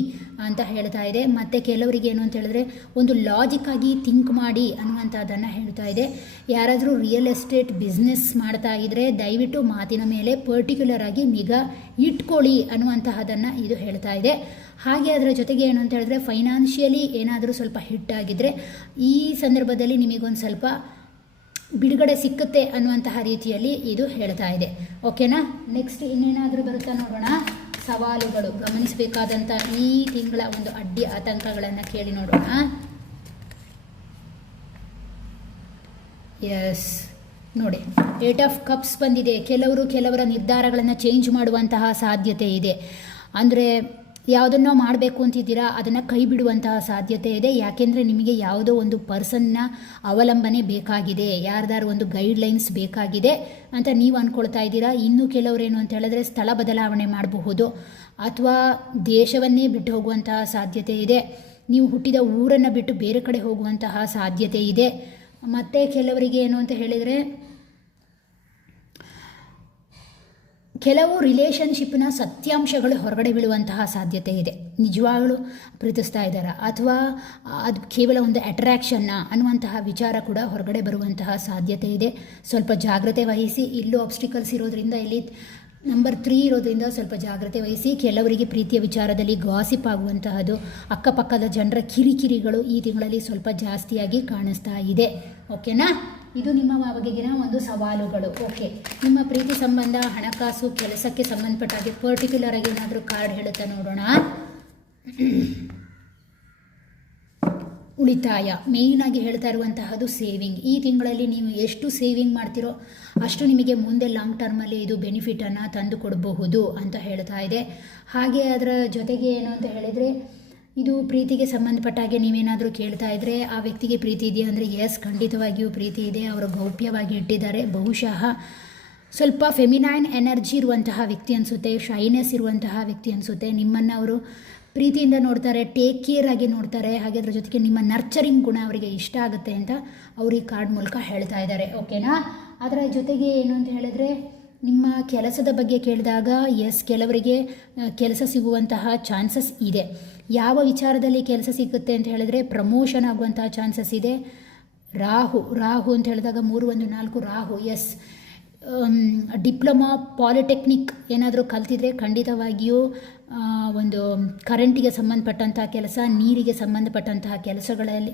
ಅಂತ ಹೇಳ್ತಾ ಇದೆ. ಮತ್ತು ಕೆಲವರಿಗೆ ಏನು ಅಂತ ಹೇಳಿದ್ರೆ ಒಂದು ಲಾಜಿಕ್ಕಾಗಿ ಥಿಂಕ್ ಮಾಡಿ ಅನ್ನುವಂಥದ್ದನ್ನು ಹೇಳ್ತಾ ಇದೆ. ಯಾರಾದರೂ ರಿಯಲ್ ಎಸ್ಟೇಟ್ ಬಿಸ್ನೆಸ್ ಮಾಡ್ತಾ ಇದ್ದರೆ ದಯವಿಟ್ಟು ಮಾತಿನ ಮೇಲೆ ಪರ್ಟಿಕ್ಯುಲರ್ ಆಗಿ ನಿಗಾ ಇಟ್ಕೊಳ್ಳಿ ಅನ್ನುವಂತಹದನ್ನು ಇದು ಹೇಳ್ತಾ ಇದೆ. ಹಾಗೆ ಅದರ ಜೊತೆಗೆ ಏನು ಅಂತ ಹೇಳಿದ್ರೆ ಫೈನಾನ್ಷಿಯಲಿ ಏನಾದರೂ ಸ್ವಲ್ಪ ಹಿಟ್ಟಾಗಿದ್ದರೆ ಈ ಸಂದರ್ಭದಲ್ಲಿ ನಿಮಗೊಂದು ಸ್ವಲ್ಪ ಬಿಡುಗಡೆ ಸಿಕ್ಕುತ್ತೆ ಅನ್ನುವಂತಹ ರೀತಿಯಲ್ಲಿ ಇದು ಹೇಳ್ತಾ ಇದೆ. ಓಕೆನಾ? ನೆಕ್ಸ್ಟ್ ಇನ್ನೇನಾದರೂ ಬರುತ್ತಾ ನೋಡೋಣ. ಸವಾಲುಗಳು, ಗಮನಿಸಬೇಕಾದಂಥ ಈ ತಿಂಗಳ ಒಂದು ಅಡ್ಡಿ ಆತಂಕಗಳನ್ನು ಕೇಳಿ ನೋಡೋಣ. ಎಸ್, ನೋಡಿ, 8 ಆಫ್ ಕಪ್ಸ್ ಬಂದಿದೆ. ಕೆಲವರ ನಿರ್ಧಾರಗಳನ್ನು ಚೇಂಜ್ ಮಾಡುವಂತಹ ಸಾಧ್ಯತೆ ಇದೆ. ಅಂದರೆ ಯಾವುದನ್ನೋ ಮಾಡಬೇಕು ಅಂತಿದ್ದೀರಾ, ಅದನ್ನು ಕೈ ಬಿಡುವಂತಹ ಸಾಧ್ಯತೆ ಇದೆ. ಯಾಕೆಂದರೆ ನಿಮಗೆ ಯಾವುದೋ ಒಂದು ಪರ್ಸನ್ನ ಅವಲಂಬನೆ ಬೇಕಾಗಿದೆ, ಯಾರ್ದಾರು ಒಂದು ಗೈಡ್ಲೈನ್ಸ್ ಬೇಕಾಗಿದೆ ಅಂತ ನೀವು ಅಂದ್ಕೊಳ್ತಾ ಇದ್ದೀರಾ. ಇನ್ನು ಕೆಲವರೇನು ಅಂತ ಹೇಳಿದ್ರೆ ಸ್ಥಳ ಬದಲಾವಣೆ ಮಾಡಬಹುದು ಅಥವಾ ದೇಶವನ್ನೇ ಬಿಟ್ಟು ಹೋಗುವಂತಹ ಸಾಧ್ಯತೆ ಇದೆ. ನೀವು ಹುಟ್ಟಿದ ಊರನ್ನು ಬಿಟ್ಟು ಬೇರೆ ಕಡೆ ಹೋಗುವಂತಹ ಸಾಧ್ಯತೆ ಇದೆ. ಮತ್ತು ಕೆಲವರಿಗೆ ಏನು ಅಂತ ಹೇಳಿದರೆ ಕೆಲವು ರಿಲೇಷನ್ಶಿಪ್ನ ಸತ್ಯಾಂಶಗಳು ಹೊರಗಡೆ ಬೀಳುವಂತಹ ಸಾಧ್ಯತೆ ಇದೆ. ನಿಜವಾಗಲೂ ಪ್ರೀತಿಸ್ತಾ ಇದ್ದಾರಾ ಅಥವಾ ಅದು ಕೇವಲ ಒಂದು ಅಟ್ರ್ಯಾಕ್ಷನ್ನ ಅನ್ನುವಂತಹ ವಿಚಾರ ಕೂಡ ಹೊರಗಡೆ ಬರುವಂತಹ ಸಾಧ್ಯತೆ ಇದೆ. ಸ್ವಲ್ಪ ಜಾಗ್ರತೆ ವಹಿಸಿ. ಇಲ್ಲೂ ಆಬ್ಸ್ಟಿಕಲ್ಸ್ ಇರೋದ್ರಿಂದ, ಇಲ್ಲಿ ನಂಬರ್ 3 ಇರೋದ್ರಿಂದ ಸ್ವಲ್ಪ ಜಾಗ್ರತೆ ವಹಿಸಿ. ಕೆಲವರಿಗೆ ಪ್ರೀತಿಯ ವಿಚಾರದಲ್ಲಿ ಗಾಸಿಪ್ ಆಗುವಂತಹದ್ದು, ಅಕ್ಕಪಕ್ಕದ ಜನರ ಕಿರಿಕಿರಿಗಳು ಈ ತಿಂಗಳಲ್ಲಿ ಸ್ವಲ್ಪ ಜಾಸ್ತಿಯಾಗಿ ಕಾಣಿಸ್ತಾ ಇದೆ. ಓಕೆನಾ? ಇದು ನಿಮ್ಮ ಬಗೆಗಿನ ಒಂದು ಸವಾಲುಗಳು. ಓಕೆ, ನಿಮ್ಮ ಪ್ರೀತಿ ಸಂಬಂಧ, ಹಣಕಾಸು, ಕೆಲಸಕ್ಕೆ ಸಂಬಂಧಪಟ್ಟ ಹಾಗೆ ಪರ್ಟಿಕ್ಯುಲರ್ ಆಗಿ ಏನಾದರೂ ಕಾರ್ಡ್ ಹೇಳುತ್ತಾ ನೋಡೋಣ. ಉಳಿತಾಯ ಮೇಯ್ನಾಗಿ ಹೇಳ್ತಾ ಇರುವಂತಹದ್ದು ಸೇವಿಂಗ್. ಈ ತಿಂಗಳಲ್ಲಿ ನೀವು ಎಷ್ಟು ಸೇವಿಂಗ್ ಮಾಡ್ತೀರೋ ಅಷ್ಟು ನಿಮಗೆ ಮುಂದೆ ಲಾಂಗ್ ಟರ್ಮಲ್ಲಿ ಇದು ಬೆನಿಫಿಟನ್ನು ತಂದು ಕೊಡಬಹುದು ಅಂತ ಹೇಳ್ತಾ ಇದೆ. ಹಾಗೆ ಅದರ ಜೊತೆಗೆ ಏನು ಅಂತ ಹೇಳಿದರೆ ಇದು ಪ್ರೀತಿಗೆ ಸಂಬಂಧಪಟ್ಟ ಹಾಗೆ ನೀವೇನಾದರೂ ಕೇಳ್ತಾ ಇದ್ದರೆ ಆ ವ್ಯಕ್ತಿಗೆ ಪ್ರೀತಿ ಇದೆಯಾ ಅಂದರೆ ಎಸ್, ಖಂಡಿತವಾಗಿಯೂ ಪ್ರೀತಿ ಇದೆ. ಅವರು ಗೌಪ್ಯವಾಗಿ ಇಟ್ಟಿದ್ದಾರೆ. ಬಹುಶಃ ಸ್ವಲ್ಪ ಫೆಮಿನೈನ್ ಎನರ್ಜಿ ಇರುವಂತಹ ವ್ಯಕ್ತಿ ಅನಿಸುತ್ತೆ, ಶೈನೆಸ್ ಇರುವಂತಹ ವ್ಯಕ್ತಿ ಅನಿಸುತ್ತೆ. ನಿಮ್ಮನ್ನು ಅವರು ಪ್ರೀತಿಯಿಂದ ನೋಡ್ತಾರೆ, ಟೇಕ್ ಕೇರ್ ಆಗಿ ನೋಡ್ತಾರೆ. ಹಾಗೆ ಅದರ ಜೊತೆಗೆ ನಿಮ್ಮ ನರ್ಚರಿಂಗ್ ಗುಣ ಅವರಿಗೆ ಇಷ್ಟ ಆಗುತ್ತೆ ಅಂತ ಅವರು ಈ ಕಾರ್ಡ್ ಮೂಲಕ ಹೇಳ್ತಾ ಇದ್ದಾರೆ. ಓಕೆನಾ? ಅದರ ಜೊತೆಗೆ ಏನು ಅಂತ ಹೇಳಿದ್ರೆ ನಿಮ್ಮ ಕೆಲಸದ ಬಗ್ಗೆ ಕೇಳಿದಾಗ ಎಸ್, ಕೆಲವರಿಗೆ ಕೆಲಸ ಸಿಗುವಂತಹ ಚಾನ್ಸಸ್ ಇದೆ. ಯಾವ ವಿಚಾರದಲ್ಲಿ ಕೆಲಸ ಸಿಗುತ್ತೆ ಅಂತ ಹೇಳಿದ್ರೆ ಪ್ರಮೋಷನ್ ಆಗುವಂತಹ ಚಾನ್ಸಸ್ ಇದೆ. ರಾಹು ಅಂತ ಹೇಳಿದಾಗ 3-1-4 ರಾಹು. ಎಸ್, ಡಿಪ್ಲೊಮಾ, ಪಾಲಿಟೆಕ್ನಿಕ್ ಏನಾದರೂ ಕಲ್ತಿದ್ರೆ ಖಂಡಿತವಾಗಿಯೂ ಒಂದು ಕರೆಂಟಿಗೆ ಸಂಬಂಧಪಟ್ಟಂತಹ ಕೆಲಸ, ನೀರಿಗೆ ಸಂಬಂಧಪಟ್ಟಂತಹ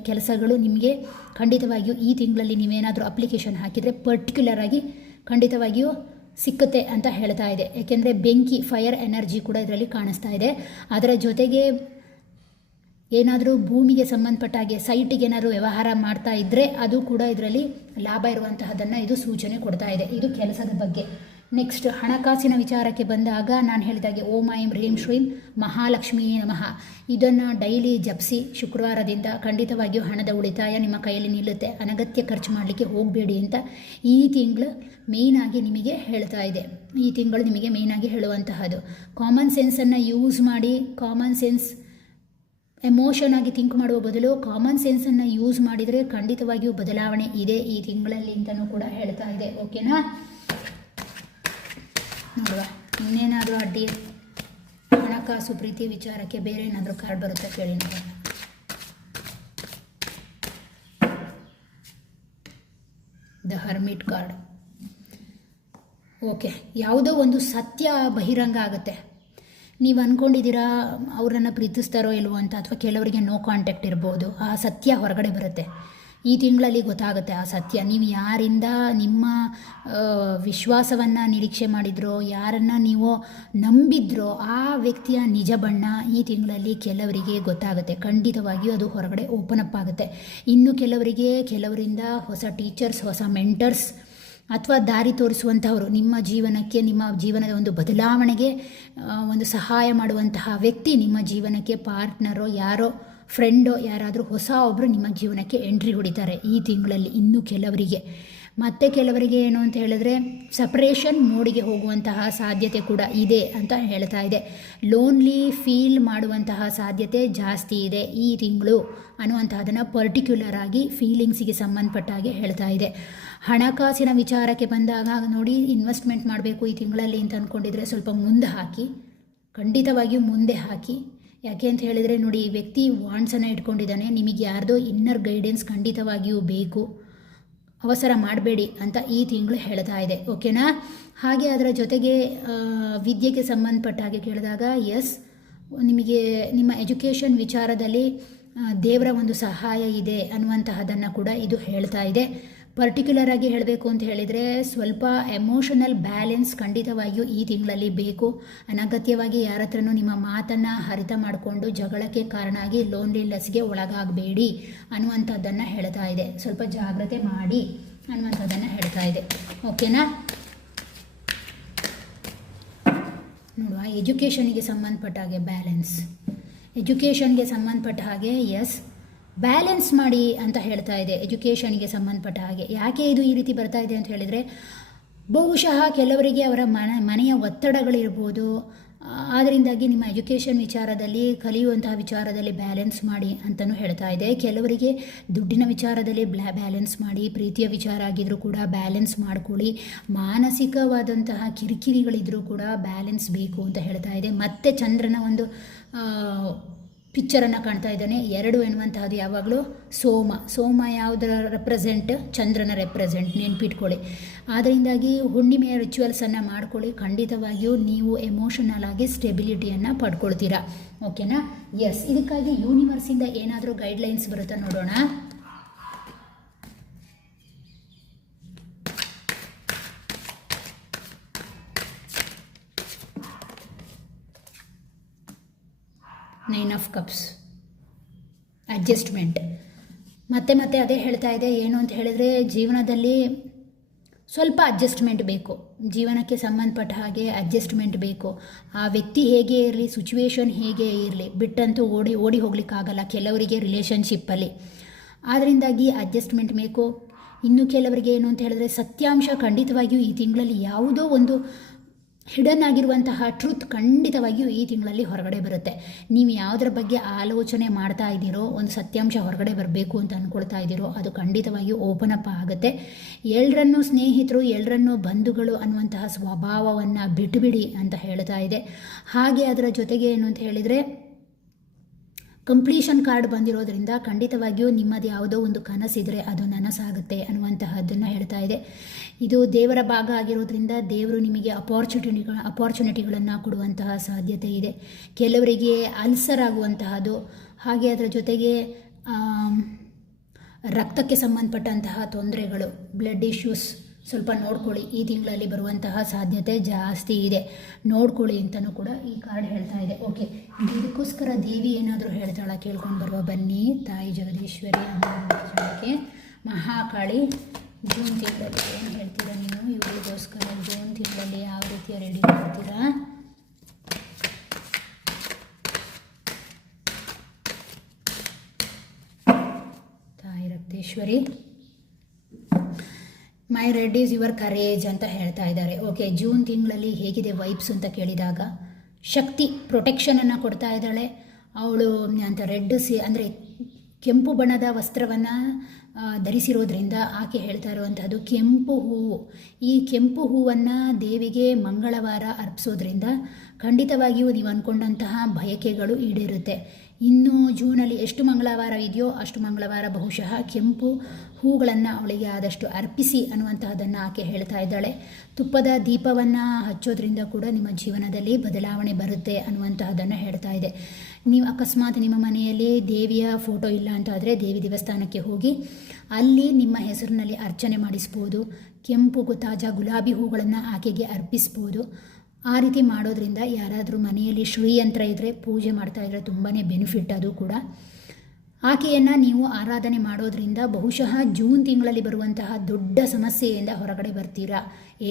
ಕೆಲಸಗಳು ನಿಮಗೆ ಖಂಡಿತವಾಗಿಯೂ ಈ ತಿಂಗಳಲ್ಲಿ ನೀವೇನಾದರೂ ಅಪ್ಲಿಕೇಶನ್ ಹಾಕಿದರೆ ಪರ್ಟಿಕ್ಯುಲರ್ ಆಗಿ ಖಂಡಿತವಾಗಿಯೂ ಸಿಕ್ಕುತ್ತೆ ಅಂತ ಹೇಳ್ತಾ ಇದೆ. ಏಕೆಂದರೆ ಬೆಂಕಿ, ಫೈರ್ ಎನರ್ಜಿ ಕೂಡ ಇದರಲ್ಲಿ ಕಾಣಿಸ್ತಾ ಇದೆ. ಅದರ ಜೊತೆಗೆ ಏನಾದರೂ ಭೂಮಿಗೆ ಸಂಬಂಧಪಟ್ಟ ಹಾಗೆ ಸೈಟಿಗೆ ಏನಾದರೂ ವ್ಯವಹಾರ ಮಾಡ್ತಾ ಇದ್ದರೆ ಅದು ಕೂಡ ಇದರಲ್ಲಿ ಲಾಭ ಇರುವಂತಹದ್ದನ್ನು ಇದು ಸೂಚನೆ ಕೊಡ್ತಾ ಇದೆ. ಇದು ಕೆಲಸದ ಬಗ್ಗೆ. ನೆಕ್ಸ್ಟ್ ಹಣಕಾಸಿನ ವಿಚಾರಕ್ಕೆ ಬಂದಾಗ ನಾನು ಹೇಳಿದಾಗೆ ಓಂ ಐಂ ಹ್ರೀಂ ಶ್ರೀಂ ಮಹಾಲಕ್ಷ್ಮಿಯೇ ನಮಃ ಇದನ್ನು ಡೈಲಿ ಜಪಿಸಿ ಶುಕ್ರವಾರದಿಂದ ಖಂಡಿತವಾಗಿಯೂ ಹಣದ ಉಳಿತಾಯ ನಿಮ್ಮ ಕೈಯಲ್ಲಿ ನಿಲ್ಲುತ್ತೆ. ಅನಗತ್ಯ ಖರ್ಚು ಮಾಡಲಿಕ್ಕೆ ಹೋಗಬೇಡಿ ಅಂತ ಈ ತಿಂಗಳು ಮೇಯ್ನಾಗಿ ನಿಮಗೆ ಹೇಳ್ತಾ ಇದೆ. ಈ ತಿಂಗಳು ನಿಮಗೆ ಮೇಯ್ನಾಗಿ ಹೇಳುವಂತಹದ್ದು ಕಾಮನ್ ಸೆನ್ಸನ್ನು ಯೂಸ್ ಮಾಡಿ. ಕಾಮನ್ ಸೆನ್ಸ್ ಎಮೋಷನ್ ಆಗಿ ಥಿಂಕ್ ಮಾಡುವ ಬದಲು ಕಾಮನ್ ಸೆನ್ಸನ್ನು ಯೂಸ್ ಮಾಡಿದರೆ ಖಂಡಿತವಾಗಿಯೂ ಬದಲಾವಣೆ ಇದೆ ಈ ತಿಂಗಳಲ್ಲಿ ಅಂತಲೂ ಕೂಡ ಹೇಳ್ತಾ ಇದೆ. ಓಕೆನಾ, ನೋಡುವ ಇನ್ನೇನಾದರೂ ಅಡ್ಡಿ ಹಣಕಾಸು ಪ್ರೀತಿ ವಿಚಾರಕ್ಕೆ ಬೇರೆ ಏನಾದರೂ ಕಾರ್ಡ್ ಬರುತ್ತೆ ಕೇಳಿ ನೋಡೋಣ. The hermit card. ಓಕೆ, ಯಾವುದೋ ಒಂದು ಸತ್ಯ ಬಹಿರಂಗ ಆಗುತ್ತೆ. ನೀವು ಅಂದ್ಕೊಂಡಿದ್ದೀರಾ ಅವರನ್ನು ಪ್ರೀತಿಸ್ತಾರೋ ಇಲ್ವೋ ಅಂತ, ಅಥವಾ ಕೆಲವರಿಗೆ ನೋ ಕಾಂಟ್ಯಾಕ್ಟ್ ಇರ್ಬೋದು. ಆ ಸತ್ಯ ಹೊರಗಡೆ ಬರುತ್ತೆ ಈ ತಿಂಗಳಲ್ಲಿ, ಗೊತ್ತಾಗುತ್ತೆ ಆ ಸತ್ಯ. ನೀವು ಯಾರಿಂದ ನಿಮ್ಮ ವಿಶ್ವಾಸವನ್ನು ನಿರೀಕ್ಷೆ ಮಾಡಿದ್ರೋ, ಯಾರನ್ನು ನೀವು ನಂಬಿದ್ರೋ ಆ ವ್ಯಕ್ತಿಯ ನಿಜ ಬಣ್ಣ ಈ ತಿಂಗಳಲ್ಲಿ ಕೆಲವರಿಗೆ ಗೊತ್ತಾಗುತ್ತೆ. ಖಂಡಿತವಾಗಿಯೂ ಅದು ಹೊರಗಡೆ ಓಪನ್ ಅಪ್ ಆಗುತ್ತೆ. ಇನ್ನು ಕೆಲವರಿಂದ ಹೊಸ ಟೀಚರ್ಸ್, ಹೊಸ ಮೆಂಟರ್ಸ್ ಅಥವಾ ದಾರಿ ತೋರಿಸುವಂಥವರು, ನಿಮ್ಮ ಜೀವನಕ್ಕೆ, ನಿಮ್ಮ ಜೀವನದ ಒಂದು ಬದಲಾವಣೆಗೆ ಒಂದು ಸಹಾಯ ಮಾಡುವಂತಹ ವ್ಯಕ್ತಿ ನಿಮ್ಮ ಜೀವನಕ್ಕೆ, ಪಾರ್ಟ್ನರೋ ಯಾರೋ ಫ್ರೆಂಡೋ ಯಾರಾದರೂ ಹೊಸ ಒಬ್ಬರು ನಿಮ್ಮ ಜೀವನಕ್ಕೆ ಎಂಟ್ರಿ ಹೊಡಿತಾರೆ ಈ ತಿಂಗಳಲ್ಲಿ. ಇನ್ನು ಕೆಲವರಿಗೆ ಏನು ಅಂತ ಹೇಳಿದ್ರೆ ಸಪ್ರೇಷನ್ ಮೋಡಿಗೆ ಹೋಗುವಂತಹ ಸಾಧ್ಯತೆ ಕೂಡ ಇದೆ ಅಂತ ಹೇಳ್ತಾ ಇದೆ. ಲೋನ್ಲಿ ಫೀಲ್ ಮಾಡುವಂತಹ ಸಾಧ್ಯತೆ ಜಾಸ್ತಿ ಇದೆ ಈ ತಿಂಗಳು ಅನ್ನುವಂತಹದನ್ನು ಪರ್ಟಿಕ್ಯುಲರ್ ಆಗಿ ಫೀಲಿಂಗ್ಸಿಗೆ ಸಂಬಂಧಪಟ್ಟ ಹಾಗೆ ಹೇಳ್ತಾ ಇದೆ. ಹಣಕಾಸಿನ ವಿಚಾರಕ್ಕೆ ಬಂದಾಗ ನೋಡಿ, ಇನ್ವೆಸ್ಟ್ಮೆಂಟ್ ಮಾಡಬೇಕು ಈ ತಿಂಗಳಲ್ಲಿ ಅಂತ ಅಂದ್ಕೊಂಡಿದ್ರೆ ಸ್ವಲ್ಪ ಮುಂದೆ ಹಾಕಿ, ಖಂಡಿತವಾಗಿಯೂ ಮುಂದೆ ಹಾಕಿ. ಯಾಕೆ ಅಂತ ಹೇಳಿದರೆ ನೋಡಿ, ಈ ವ್ಯಕ್ತಿ ವಾಂಡ್ಸನ್ನು ಇಟ್ಕೊಂಡಿದ್ದಾನೆ. ನಿಮಗೆ ಯಾರ್ದೋ ಇನ್ನರ್ ಗೈಡೆನ್ಸ್ ಖಂಡಿತವಾಗಿಯೂ ಬೇಕು, ಅವಸರ ಮಾಡಬೇಡಿ ಅಂತ ಈ ತಿಂಗಳು ಹೇಳ್ತಾ ಇದೆ. ಓಕೆನಾ, ಹಾಗೆ ಅದರ ಜೊತೆಗೆ ವಿದ್ಯೆಗೆ ಸಂಬಂಧಪಟ್ಟ ಹಾಗೆ ಕೇಳಿದಾಗ ಎಸ್, ನಿಮಗೆ ನಿಮ್ಮ ಎಜುಕೇಷನ್ ವಿಚಾರದಲ್ಲಿ ದೇವರ ಒಂದು ಸಹಾಯ ಇದೆ ಅನ್ನುವಂತಹದನ್ನು ಕೂಡ ಇದು ಹೇಳ್ತಾ ಇದೆ. ಪರ್ಟಿಕ್ಯುಲರ್ ಆಗಿ ಹೇಳಬೇಕು ಅಂತ ಹೇಳಿದರೆ ಸ್ವಲ್ಪ ಎಮೋಷನಲ್ ಬ್ಯಾಲೆನ್ಸ್ ಖಂಡಿತವಾಗಿಯೂ ಈ ತಿಂಗಳಲ್ಲಿ ಬೇಕು. ಅನಗತ್ಯವಾಗಿ ಯಾರ ಹತ್ರನೂ ನಿಮ್ಮ ಮಾತನ್ನು ಹರಿತ ಮಾಡಿಕೊಂಡು ಜಗಳಕ್ಕೆ ಕಾರಣ ಆಗಿ ಲೋನ್ಲಿನೆಸ್ಗೆ ಒಳಗಾಗಬೇಡಿ ಅನ್ನುವಂಥದ್ದನ್ನು ಹೇಳ್ತಾ ಇದೆ. ಸ್ವಲ್ಪ ಜಾಗ್ರತೆ ಮಾಡಿ ಅನ್ನುವಂಥದ್ದನ್ನು ಹೇಳ್ತಾ ಇದೆ. ಓಕೆನಾ, ನೋಡುವ ಎಜುಕೇಷನಿಗೆ ಸಂಬಂಧಪಟ್ಟ ಹಾಗೆ ಎಜುಕೇಷನ್ಗೆ ಸಂಬಂಧಪಟ್ಟ ಹಾಗೆ ಎಸ್, ಬ್ಯಾಲೆನ್ಸ್ ಮಾಡಿ ಅಂತ ಹೇಳ್ತಾ ಇದೆ ಎಜುಕೇಷನ್ಗೆ ಸಂಬಂಧಪಟ್ಟ ಹಾಗೆ. ಯಾಕೆ ಇದು ಈ ರೀತಿ ಬರ್ತಾ ಇದೆ ಅಂತ ಹೇಳಿದರೆ, ಬಹುಶಃ ಕೆಲವರಿಗೆ ಅವರ ಮನೆಯ ಒತ್ತಡಗಳಿರ್ಬೋದು. ಆದ್ದರಿಂದಾಗಿ ನಿಮ್ಮ ಎಜುಕೇಷನ್ ವಿಚಾರದಲ್ಲಿ, ಕಲಿಯುವಂತಹ ವಿಚಾರದಲ್ಲಿ ಬ್ಯಾಲೆನ್ಸ್ ಮಾಡಿ ಅಂತಲೂ ಹೇಳ್ತಾ ಇದೆ. ಕೆಲವರಿಗೆ ದುಡ್ಡಿನ ವಿಚಾರದಲ್ಲಿ ಬ್ಯಾಲೆನ್ಸ್ ಮಾಡಿ, ಪ್ರೀತಿಯ ವಿಚಾರ ಆಗಿದ್ರೂ ಕೂಡ ಬ್ಯಾಲೆನ್ಸ್ ಮಾಡ್ಕೊಳ್ಳಿ. ಮಾನಸಿಕವಾದಂತಹ ಕಿರಿಕಿರಿಗಳಿದ್ರೂ ಕೂಡ ಬ್ಯಾಲೆನ್ಸ್ ಬೇಕು ಅಂತ ಹೇಳ್ತಾ ಇದೆ. ಮತ್ತು ಚಂದ್ರನ ಒಂದು ಪಿಕ್ಚರನ್ನು ಕಾಣ್ತಾ ಇದ್ದಾನೆ. 2 ಎನ್ನುವಂತಹದ್ದು ಯಾವಾಗಲೂ ಸೋಮ ಯಾವುದರ ರೆಪ್ರೆಸೆಂಟ್, ಚಂದ್ರನ ರೆಪ್ರೆಸೆಂಟ್, ನೆನ್ಪಿಟ್ಕೊಳ್ಳಿ. ಆದ್ದರಿಂದಾಗಿ ಹುಣ್ಣಿಮೆಯ ರಿಚುವಲ್ಸನ್ನು ಮಾಡ್ಕೊಳ್ಳಿ. ಖಂಡಿತವಾಗಿಯೂ ನೀವು ಎಮೋಷನಲ್ ಆಗಿ ಸ್ಟೆಬಿಲಿಟಿಯನ್ನು ಪಡ್ಕೊಳ್ತೀರಾ. ಓಕೆನಾ, ಎಸ್. ಇದಕ್ಕಾಗಿ ಯೂನಿವರ್ಸಿಂದ ಏನಾದರೂ ಗೈಡ್ಲೈನ್ಸ್ ಬರುತ್ತಾ ನೋಡೋಣ. Nine of cups, adjustment. ಮತ್ತೆ ಅದೇ ಹೇಳ್ತಾ ಇದೆ. ಏನು ಅಂತ ಹೇಳಿದರೆ, ಜೀವನದಲ್ಲಿ ಸ್ವಲ್ಪ ಅಡ್ಜಸ್ಟ್ಮೆಂಟ್ ಬೇಕು. ಜೀವನಕ್ಕೆ ಸಂಬಂಧಪಟ್ಟ ಹಾಗೆ ಅಡ್ಜಸ್ಟ್ಮೆಂಟ್ ಬೇಕು. ಆ ವ್ಯಕ್ತಿ ಹೇಗೆ ಇರಲಿ, ಸಿಚುವೇಶನ್ ಹೇಗೆ ಇರಲಿ, ಬಿಟ್ಟಂತೂ ಓಡಿ ಹೋಗ್ಲಿಕ್ಕಾಗಲ್ಲ ಕೆಲವರಿಗೆ ರಿಲೇಷನ್ಶಿಪ್ಪಲ್ಲಿ. ಆದ್ದರಿಂದಾಗಿ ಅಡ್ಜಸ್ಟ್ಮೆಂಟ್ ಬೇಕು. ಇನ್ನು ಕೆಲವರಿಗೆ ಏನು ಅಂತ ಹೇಳಿದ್ರೆ, ಸತ್ಯಾಂಶ ಖಂಡಿತವಾಗಿಯೂ ಈ ತಿಂಗಳಲ್ಲಿ ಯಾವುದೋ ಒಂದು ಹಿಡನ್ ಆಗಿರುವಂತಹ ಟ್ರೂತ್ ಖಂಡಿತವಾಗಿಯೂ ಈ ತಿಂಗಳಲ್ಲಿ ಹೊರಗಡೆ ಬರುತ್ತೆ. ನೀವು ಯಾವುದರ ಬಗ್ಗೆ ಆಲೋಚನೆ ಮಾಡ್ತಾ ಇದ್ದೀರೋ, ಒಂದು ಸತ್ಯಾಂಶ ಹೊರಗಡೆ ಬರಬೇಕು ಅಂತ ಅಂದ್ಕೊಳ್ತಾ ಇದ್ದೀರೋ, ಅದು ಖಂಡಿತವಾಗಿಯೂ ಓಪನ್ ಅಪ್ ಆಗುತ್ತೆ. ಎಲ್ಲರನ್ನೂ ಸ್ನೇಹಿತರು, ಎಲ್ಲರನ್ನೂ ಬಂಧುಗಳು ಅನ್ನುವಂತಹ ಸ್ವಭಾವವನ್ನು ಬಿಟ್ಟುಬಿಡಿ ಅಂತ ಹೇಳ್ತಾ ಇದೆ. ಹಾಗೆ ಅದರ ಜೊತೆಗೆ ಏನು ಅಂತ ಹೇಳಿದರೆ, ಕಂಪ್ಲೀಷನ್ ಕಾರ್ಡ್ ಬಂದಿರೋದ್ರಿಂದ ಖಂಡಿತವಾಗಿಯೂ ನಿಮ್ಮದು ಯಾವುದೋ ಒಂದು ಕನಸಿದ್ರೆ ಅದು ನನಸಾಗುತ್ತೆ ಅನ್ನುವಂತಹದ್ದನ್ನು ಹೇಳ್ತಾ ಇದೆ. ಇದು ದೇವರ ಭಾಗ ಆಗಿರೋದ್ರಿಂದ ದೇವರು ನಿಮಗೆ ಅಪಾರ್ಚುನಿಟಿಗಳನ್ನು ಕೊಡುವಂತಹ ಸಾಧ್ಯತೆ ಇದೆ. ಕೆಲವರಿಗೆ ಅಲ್ಸರ್ ಆಗುವಂತಹದ್ದು, ಹಾಗೆ ಅದರ ಜೊತೆಗೆ ರಕ್ತಕ್ಕೆ ಸಂಬಂಧಪಟ್ಟಂತಹ ತೊಂದರೆಗಳು, ಬ್ಲಡ್ ಇಶ್ಯೂಸ್ ಸ್ವಲ್ಪ ನೋಡ್ಕೊಳ್ಳಿ. ಈ ತಿಂಗಳಲ್ಲಿ ಬರುವಂತಹ ಸಾಧ್ಯತೆ ಜಾಸ್ತಿ ಇದೆ, ನೋಡ್ಕೊಳ್ಳಿ ಅಂತಲೂ ಕೂಡ ಈ ಕಾರ್ಡ್ ಹೇಳ್ತಾ ಇದೆ. ಓಕೆ, ಇದಕ್ಕೋಸ್ಕರ ದೇವಿ ಏನಾದರೂ ಹೇಳ್ತಾಳ ಕೇಳ್ಕೊಂಡು ಬರುವ. ಬನ್ನಿ. ತಾಯಿ ಜಗದೀಶ್ವರಿ ಅಮ್ಮನಿಗೆ ಮಹಾಕಾಳಿ ಜೂನ್ ತಿಂಗಳಲ್ಲಿ ಏನು ಹೇಳ್ತೀರಾ ನೀವು ಇವರಿಗೋಸ್ಕರ? ಜೂನ್ ತಿಂಗಳಲ್ಲಿ ಯಾವ ರೀತಿಯ ರೆಡಿ ಮಾಡ್ತೀರಾ? ತಾಯಿ ರಕ್ತೇಶ್ವರಿ, ಮೈ ರೆಡ್ ಈಸ್ ಯುವರ್ ಕರೇಜ್ ಅಂತ ಹೇಳ್ತಾ ಇದ್ದಾರೆ. ಓಕೆ, ಜೂನ್ ತಿಂಗಳಲ್ಲಿ ಹೇಗಿದೆ ವೈಬ್ಸ್ ಅಂತ ಕೇಳಿದಾಗ ಶಕ್ತಿ ಪ್ರೊಟೆಕ್ಷನನ್ನು ಕೊಡ್ತಾ ಇದ್ದಾಳೆ ಅವಳು ಅಂತ. ರೆಡ್ ಅಂದರೆ ಕೆಂಪು ಬಣ್ಣದ ವಸ್ತ್ರವನ್ನು ಧರಿಸಿರೋದ್ರಿಂದ ಆಕೆ ಹೇಳ್ತಾ ಇರುವಂತಹದ್ದು ಕೆಂಪು ಹೂವು. ಈ ಕೆಂಪು ಹೂವನ್ನು ದೇವಿಗೆ ಮಂಗಳವಾರ ಅರ್ಪಿಸೋದ್ರಿಂದ ಖಂಡಿತವಾಗಿಯೂ ನೀವು ಅಂದ್ಕೊಂಡಂತಹ ಬಯಕೆಗಳು ಈಡೇರುತ್ತೆ. ಇನ್ನು ಜೂನಲ್ಲಿ ಎಷ್ಟು ಮಂಗಳವಾರ ಇದೆಯೋ ಅಷ್ಟು ಮಂಗಳವಾರ ಬಹುಶಃ ಕೆಂಪು ಹೂಗಳನ್ನು ಅವಳಿಗೆ ಆದಷ್ಟು ಅರ್ಪಿಸಿ ಅನ್ನುವಂತಹದ್ದನ್ನು ಆಕೆ ಹೇಳ್ತಾ ಇದ್ದಾಳೆ. ತುಪ್ಪದ ದೀಪವನ್ನು ಹಚ್ಚೋದ್ರಿಂದ ಕೂಡ ನಿಮ್ಮ ಜೀವನದಲ್ಲಿ ಬದಲಾವಣೆ ಬರುತ್ತೆ ಅನ್ನುವಂತಹದ್ದನ್ನು ಹೇಳ್ತಾ ಇದೆ. ನೀವು ಅಕಸ್ಮಾತ್ ನಿಮ್ಮ ಮನೆಯಲ್ಲಿ ದೇವಿಯ ಫೋಟೋ ಇಲ್ಲ ಅಂತ ಆದರೆ ದೇವಿ ದೇವಸ್ಥಾನಕ್ಕೆ ಹೋಗಿ ಅಲ್ಲಿ ನಿಮ್ಮ ಹೆಸರಿನಲ್ಲಿ ಅರ್ಚನೆ ಮಾಡಿಸ್ಬೋದು. ಕೆಂಪು ತಾಜಾ ಗುಲಾಬಿ ಹೂಗಳನ್ನು ಆಕೆಗೆ ಅರ್ಪಿಸ್ಬೋದು. ಆ ರೀತಿ ಮಾಡೋದ್ರಿಂದ ಯಾರಾದರೂ ಮನೆಯಲ್ಲಿ ಶ್ರೀಯಂತ್ರ ಇದ್ದರೆ ಪೂಜೆ ಮಾಡ್ತಾ ಇದ್ದರೆ ತುಂಬಾ ಬೆನಿಫಿಟ್. ಅದು ಕೂಡ ಆಕೆಯನ್ನು ನೀವು ಆರಾಧನೆ ಮಾಡೋದ್ರಿಂದ ಬಹುಶಃ ಜೂನ್ ತಿಂಗಳಲ್ಲಿ ಬರುವಂತಹ ದೊಡ್ಡ ಸಮಸ್ಯೆಯಿಂದ ಹೊರಗಡೆ ಬರ್ತೀರಾ.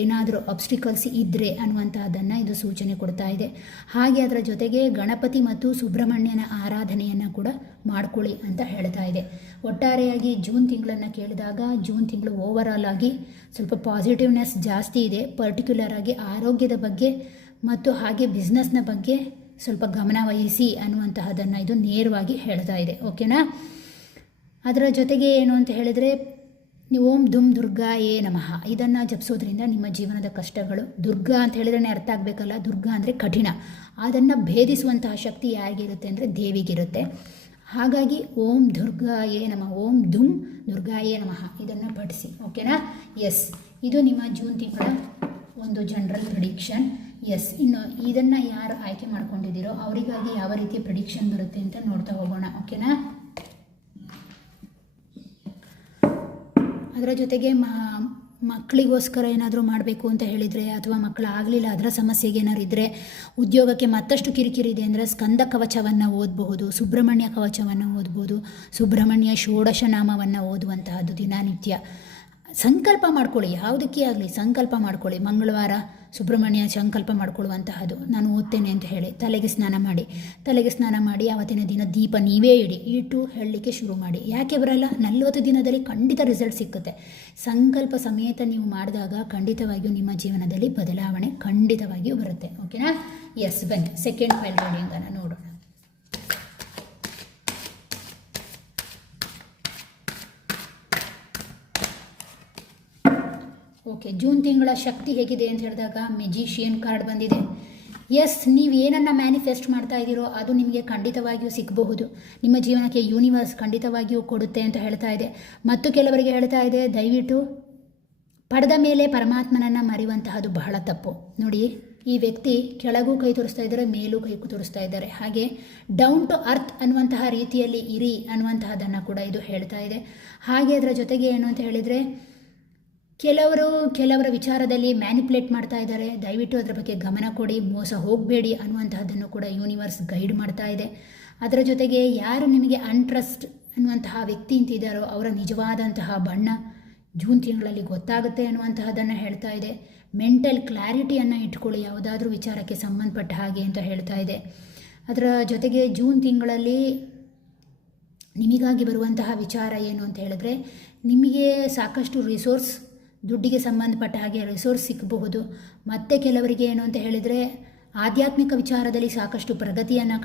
ಏನಾದರೂ ಅಬ್ಸ್ಟಿಕಲ್ಸ್ ಇದ್ದರೆ ಅನ್ನುವಂತಹದ್ದನ್ನು ಇದು ಸೂಚನೆ ಕೊಡ್ತಾ ಇದೆ. ಹಾಗೆ ಅದರ ಜೊತೆಗೆ ಗಣಪತಿ ಮತ್ತು ಸುಬ್ರಹ್ಮಣ್ಯನ ಆರಾಧನೆಯನ್ನು ಕೂಡ ಮಾಡ್ಕೊಳ್ಳಿ ಅಂತ ಹೇಳ್ತಾ ಇದೆ. ಒಟ್ಟಾರೆಯಾಗಿ ಜೂನ್ ತಿಂಗಳನ್ನು ಕೇಳಿದಾಗ ಜೂನ್ ತಿಂಗಳು ಓವರಾಲ್ ಆಗಿ ಸ್ವಲ್ಪ ಪಾಸಿಟಿವ್ನೆಸ್ ಜಾಸ್ತಿ ಇದೆ. ಪರ್ಟಿಕ್ಯುಲರ್ ಆಗಿ ಆರೋಗ್ಯದ ಬಗ್ಗೆ ಮತ್ತು ಹಾಗೆ ಬಿಸ್ನೆಸ್ನ ಬಗ್ಗೆ ಸ್ವಲ್ಪ ಗಮನ ವಹಿಸಿ ಅನ್ನುವಂತಹದ್ದನ್ನು ಇದು ನೇರವಾಗಿ ಹೇಳ್ತಾ ಇದೆ. ಓಕೆನಾ? ಅದರ ಜೊತೆಗೆ ಏನು ಅಂತ ಹೇಳಿದರೆ ನೀವು ಓಂ ಧುಮ್ ದುರ್ಗಾ ಯೇ ನಮಃ ಇದನ್ನು ಜಪಿಸೋದ್ರಿಂದ ನಿಮ್ಮ ಜೀವನದ ಕಷ್ಟಗಳು, ದುರ್ಗಾ ಅಂತ ಹೇಳಿದ್ರೆ ಅರ್ಥ ಆಗಬೇಕಲ್ಲ, ದುರ್ಗಾ ಅಂದರೆ ಕಠಿಣ, ಅದನ್ನು ಭೇದಿಸುವಂತಹ ಶಕ್ತಿ ಯಾರಿಗಿರುತ್ತೆ ಅಂದರೆ ದೇವಿಗಿರುತ್ತೆ. ಹಾಗಾಗಿ ಓಂ ದುರ್ಗಾ ಯೇ ನಮಃ, ಓಂ ಧುಮ್ ದುರ್ಗಾ ಯೇ ನಮಃ ಇದನ್ನು ಪಠಿಸಿ. ಓಕೆನಾ? ಎಸ್, ಇದು ನಿಮ್ಮ ಜೂನ್ ತಿಂಗಳ ಒಂದು ಜನರಲ್ ಪ್ರಿಡಿಕ್ಷನ್. ಎಸ್, ಇನ್ನು ಇದನ್ನು ಯಾರು ಆಯ್ಕೆ ಮಾಡ್ಕೊಂಡಿದ್ದೀರೋ ಅವರಿಗಾಗಿ ಯಾವ ರೀತಿ ಪ್ರಿಡಿಕ್ಷನ್ ಬರುತ್ತೆ ಅಂತ ನೋಡ್ತಾ ಹೋಗೋಣ. ಓಕೆನಾ? ಅದರ ಜೊತೆಗೆ ಮಕ್ಕಳಿಗೋಸ್ಕರ ಏನಾದರೂ ಮಾಡಬೇಕು ಅಂತ ಹೇಳಿದರೆ ಅಥವಾ ಮಕ್ಕಳು ಆಗಲಿಲ್ಲ ಅದರ ಸಮಸ್ಯೆಗೆ ಏನಾದ್ರು ಇದ್ದರೆ, ಉದ್ಯೋಗಕ್ಕೆ ಮತ್ತಷ್ಟು ಕಿರಿಕಿರಿ ಇದೆ ಅಂದರೆ ಸ್ಕಂದ ಕವಚವನ್ನು ಓದಬಹುದು, ಸುಬ್ರಹ್ಮಣ್ಯ ಕವಚವನ್ನು ಓದ್ಬೋದು, ಸುಬ್ರಹ್ಮಣ್ಯ ಷೋಡಶ ನಾಮವನ್ನು ಓದುವಂತಹದ್ದು ದಿನನಿತ್ಯ. ಸಂಕಲ್ಪ ಮಾಡ್ಕೊಳ್ಳಿ, ಯಾವುದಕ್ಕೆ ಆಗಲಿ ಸಂಕಲ್ಪ ಮಾಡ್ಕೊಳ್ಳಿ. ಮಂಗಳವಾರ ಸುಬ್ರಹ್ಮಣ್ಯ ಸಂಕಲ್ಪ ಮಾಡ್ಕೊಳ್ಳುವಂತಹದ್ದು, ನಾನು ಓದ್ತೇನೆ ಅಂತ ಹೇಳಿ ತಲೆಗೆ ಸ್ನಾನ ಮಾಡಿ ಆವತ್ತಿನ ದಿನ ದೀಪ ನೀವೇ ಇಟ್ಟು ಹೇಳಲಿಕ್ಕೆ ಶುರು ಮಾಡಿ. ಯಾಕೆ ಬರಲ್ಲ? 40 ದಿನದಲ್ಲಿ ಖಂಡಿತ ರಿಸಲ್ಟ್ ಸಿಕ್ಕುತ್ತೆ. ಸಂಕಲ್ಪ ಸಮೇತ ನೀವು ಮಾಡಿದಾಗ ಖಂಡಿತವಾಗಿಯೂ ನಿಮ್ಮ ಜೀವನದಲ್ಲಿ ಬದಲಾವಣೆ ಖಂಡಿತವಾಗಿಯೂ ಬರುತ್ತೆ. ಓಕೆನಾ? ಎಸ್, ಬನ್ನಿ ಸೆಕೆಂಡ್ ಫೈಲ್ ರೀಡಿಂಗನ್ನು ನೋಡೋಣ. ಓಕೆ, ಜೂನ್ ತಿಂಗಳ ಶಕ್ತಿ ಹೇಗಿದೆ ಅಂತ ಹೇಳಿದಾಗ ಮೆಜಿಷಿಯನ್ ಕಾರ್ಡ್ ಬಂದಿದೆ. ಎಸ್, ನೀವು ಏನನ್ನು ಮ್ಯಾನಿಫೆಸ್ಟ್ ಮಾಡ್ತಾ ಇದ್ದೀರೋ ಅದು ನಿಮಗೆ ಖಂಡಿತವಾಗಿಯೂ ಸಿಗಬಹುದು. ನಿಮ್ಮ ಜೀವನಕ್ಕೆ ಯೂನಿವರ್ಸ್ ಖಂಡಿತವಾಗಿಯೂ ಕೊಡುತ್ತೆ ಅಂತ ಹೇಳ್ತಾ ಇದೆ. ಮತ್ತು ಕೆಲವರಿಗೆ ಹೇಳ್ತಾ ಇದೆ, ದಯವಿಟ್ಟು ಪಡೆದ ಮೇಲೆ ಪರಮಾತ್ಮನನ್ನು ಮರೆಯುವಂತಹದ್ದು ಬಹಳ ತಪ್ಪು. ನೋಡಿ, ಈ ವ್ಯಕ್ತಿ ಕೆಳಗೂ ಕೈ ತೋರಿಸ್ತಾ ಇದ್ದಾರೆ, ಮೇಲೂ ಕೈ ತೋರಿಸ್ತಾ ಇದ್ದಾರೆ. ಹಾಗೆ ಡೌನ್ ಟು ಅರ್ತ್ ಅನ್ನುವಂತಹ ರೀತಿಯಲ್ಲಿ ಇರಿ ಅನ್ನುವಂತಹದ್ದನ್ನು ಕೂಡ ಇದು ಹೇಳ್ತಾ ಇದೆ. ಹಾಗೆ ಅದರ ಜೊತೆಗೆ ಏನು ಅಂತ ಹೇಳಿದರೆ, ಕೆಲವರ ವಿಚಾರದಲ್ಲಿ ಮ್ಯಾನಿಪುಲೇಟ್ ಮಾಡ್ತಾ ಇದ್ದಾರೆ. ದಯವಿಟ್ಟು ಅದರ ಬಗ್ಗೆ ಗಮನ ಕೊಡಿ, ಮೋಸ ಹೋಗಬೇಡಿ ಅನ್ನುವಂತಹದ್ದನ್ನು ಕೂಡ ಯೂನಿವರ್ಸ್ ಗೈಡ್ ಮಾಡ್ತಾ ಇದೆ. ಅದರ ಜೊತೆಗೆ ಯಾರು ನಿಮಗೆ ಅನ್ಟ್ರಸ್ಟ್ ಅನ್ನುವಂತಹ ವ್ಯಕ್ತಿ ಅಂತಿದ್ದಾರೋ ಅವರ ನಿಜವಾದಂತಹ ಬಣ್ಣ ಜೂನ್ ತಿಂಗಳಲ್ಲಿ ಗೊತ್ತಾಗುತ್ತೆ ಅನ್ನುವಂತಹದ್ದನ್ನು ಹೇಳ್ತಾ ಇದೆ. ಮೆಂಟಲ್ ಕ್ಲಾರಿಟಿಯನ್ನು ಇಟ್ಕೊಳ್ಳಿ ಯಾವುದಾದ್ರೂ ವಿಚಾರಕ್ಕೆ ಸಂಬಂಧಪಟ್ಟ ಹಾಗೆ ಅಂತ ಹೇಳ್ತಾ ಇದೆ. ಅದರ ಜೊತೆಗೆ ಜೂನ್ ತಿಂಗಳಲ್ಲಿ ನಿಮಗಾಗಿ ಬರುವಂತಹ ವಿಚಾರ ಏನು ಅಂತ ಹೇಳಿದ್ರೆ, ನಿಮಗೆ ಸಾಕಷ್ಟು ರಿಸೋರ್ಸ್, ದುಡ್ಡಿಗೆ ಸಂಬಂಧಪಟ್ಟ ಹಾಗೆ ರಿಸೋರ್ಸ್ ಸಿಕ್ಕಬಹುದು. ಮತ್ತು ಕೆಲವರಿಗೆ ಏನು ಅಂತ ಹೇಳಿದರೆ ಆಧ್ಯಾತ್ಮಿಕ ವಿಚಾರದಲ್ಲಿ ಸಾಕಷ್ಟು ಪ್ರಗತಿಯನ್ನು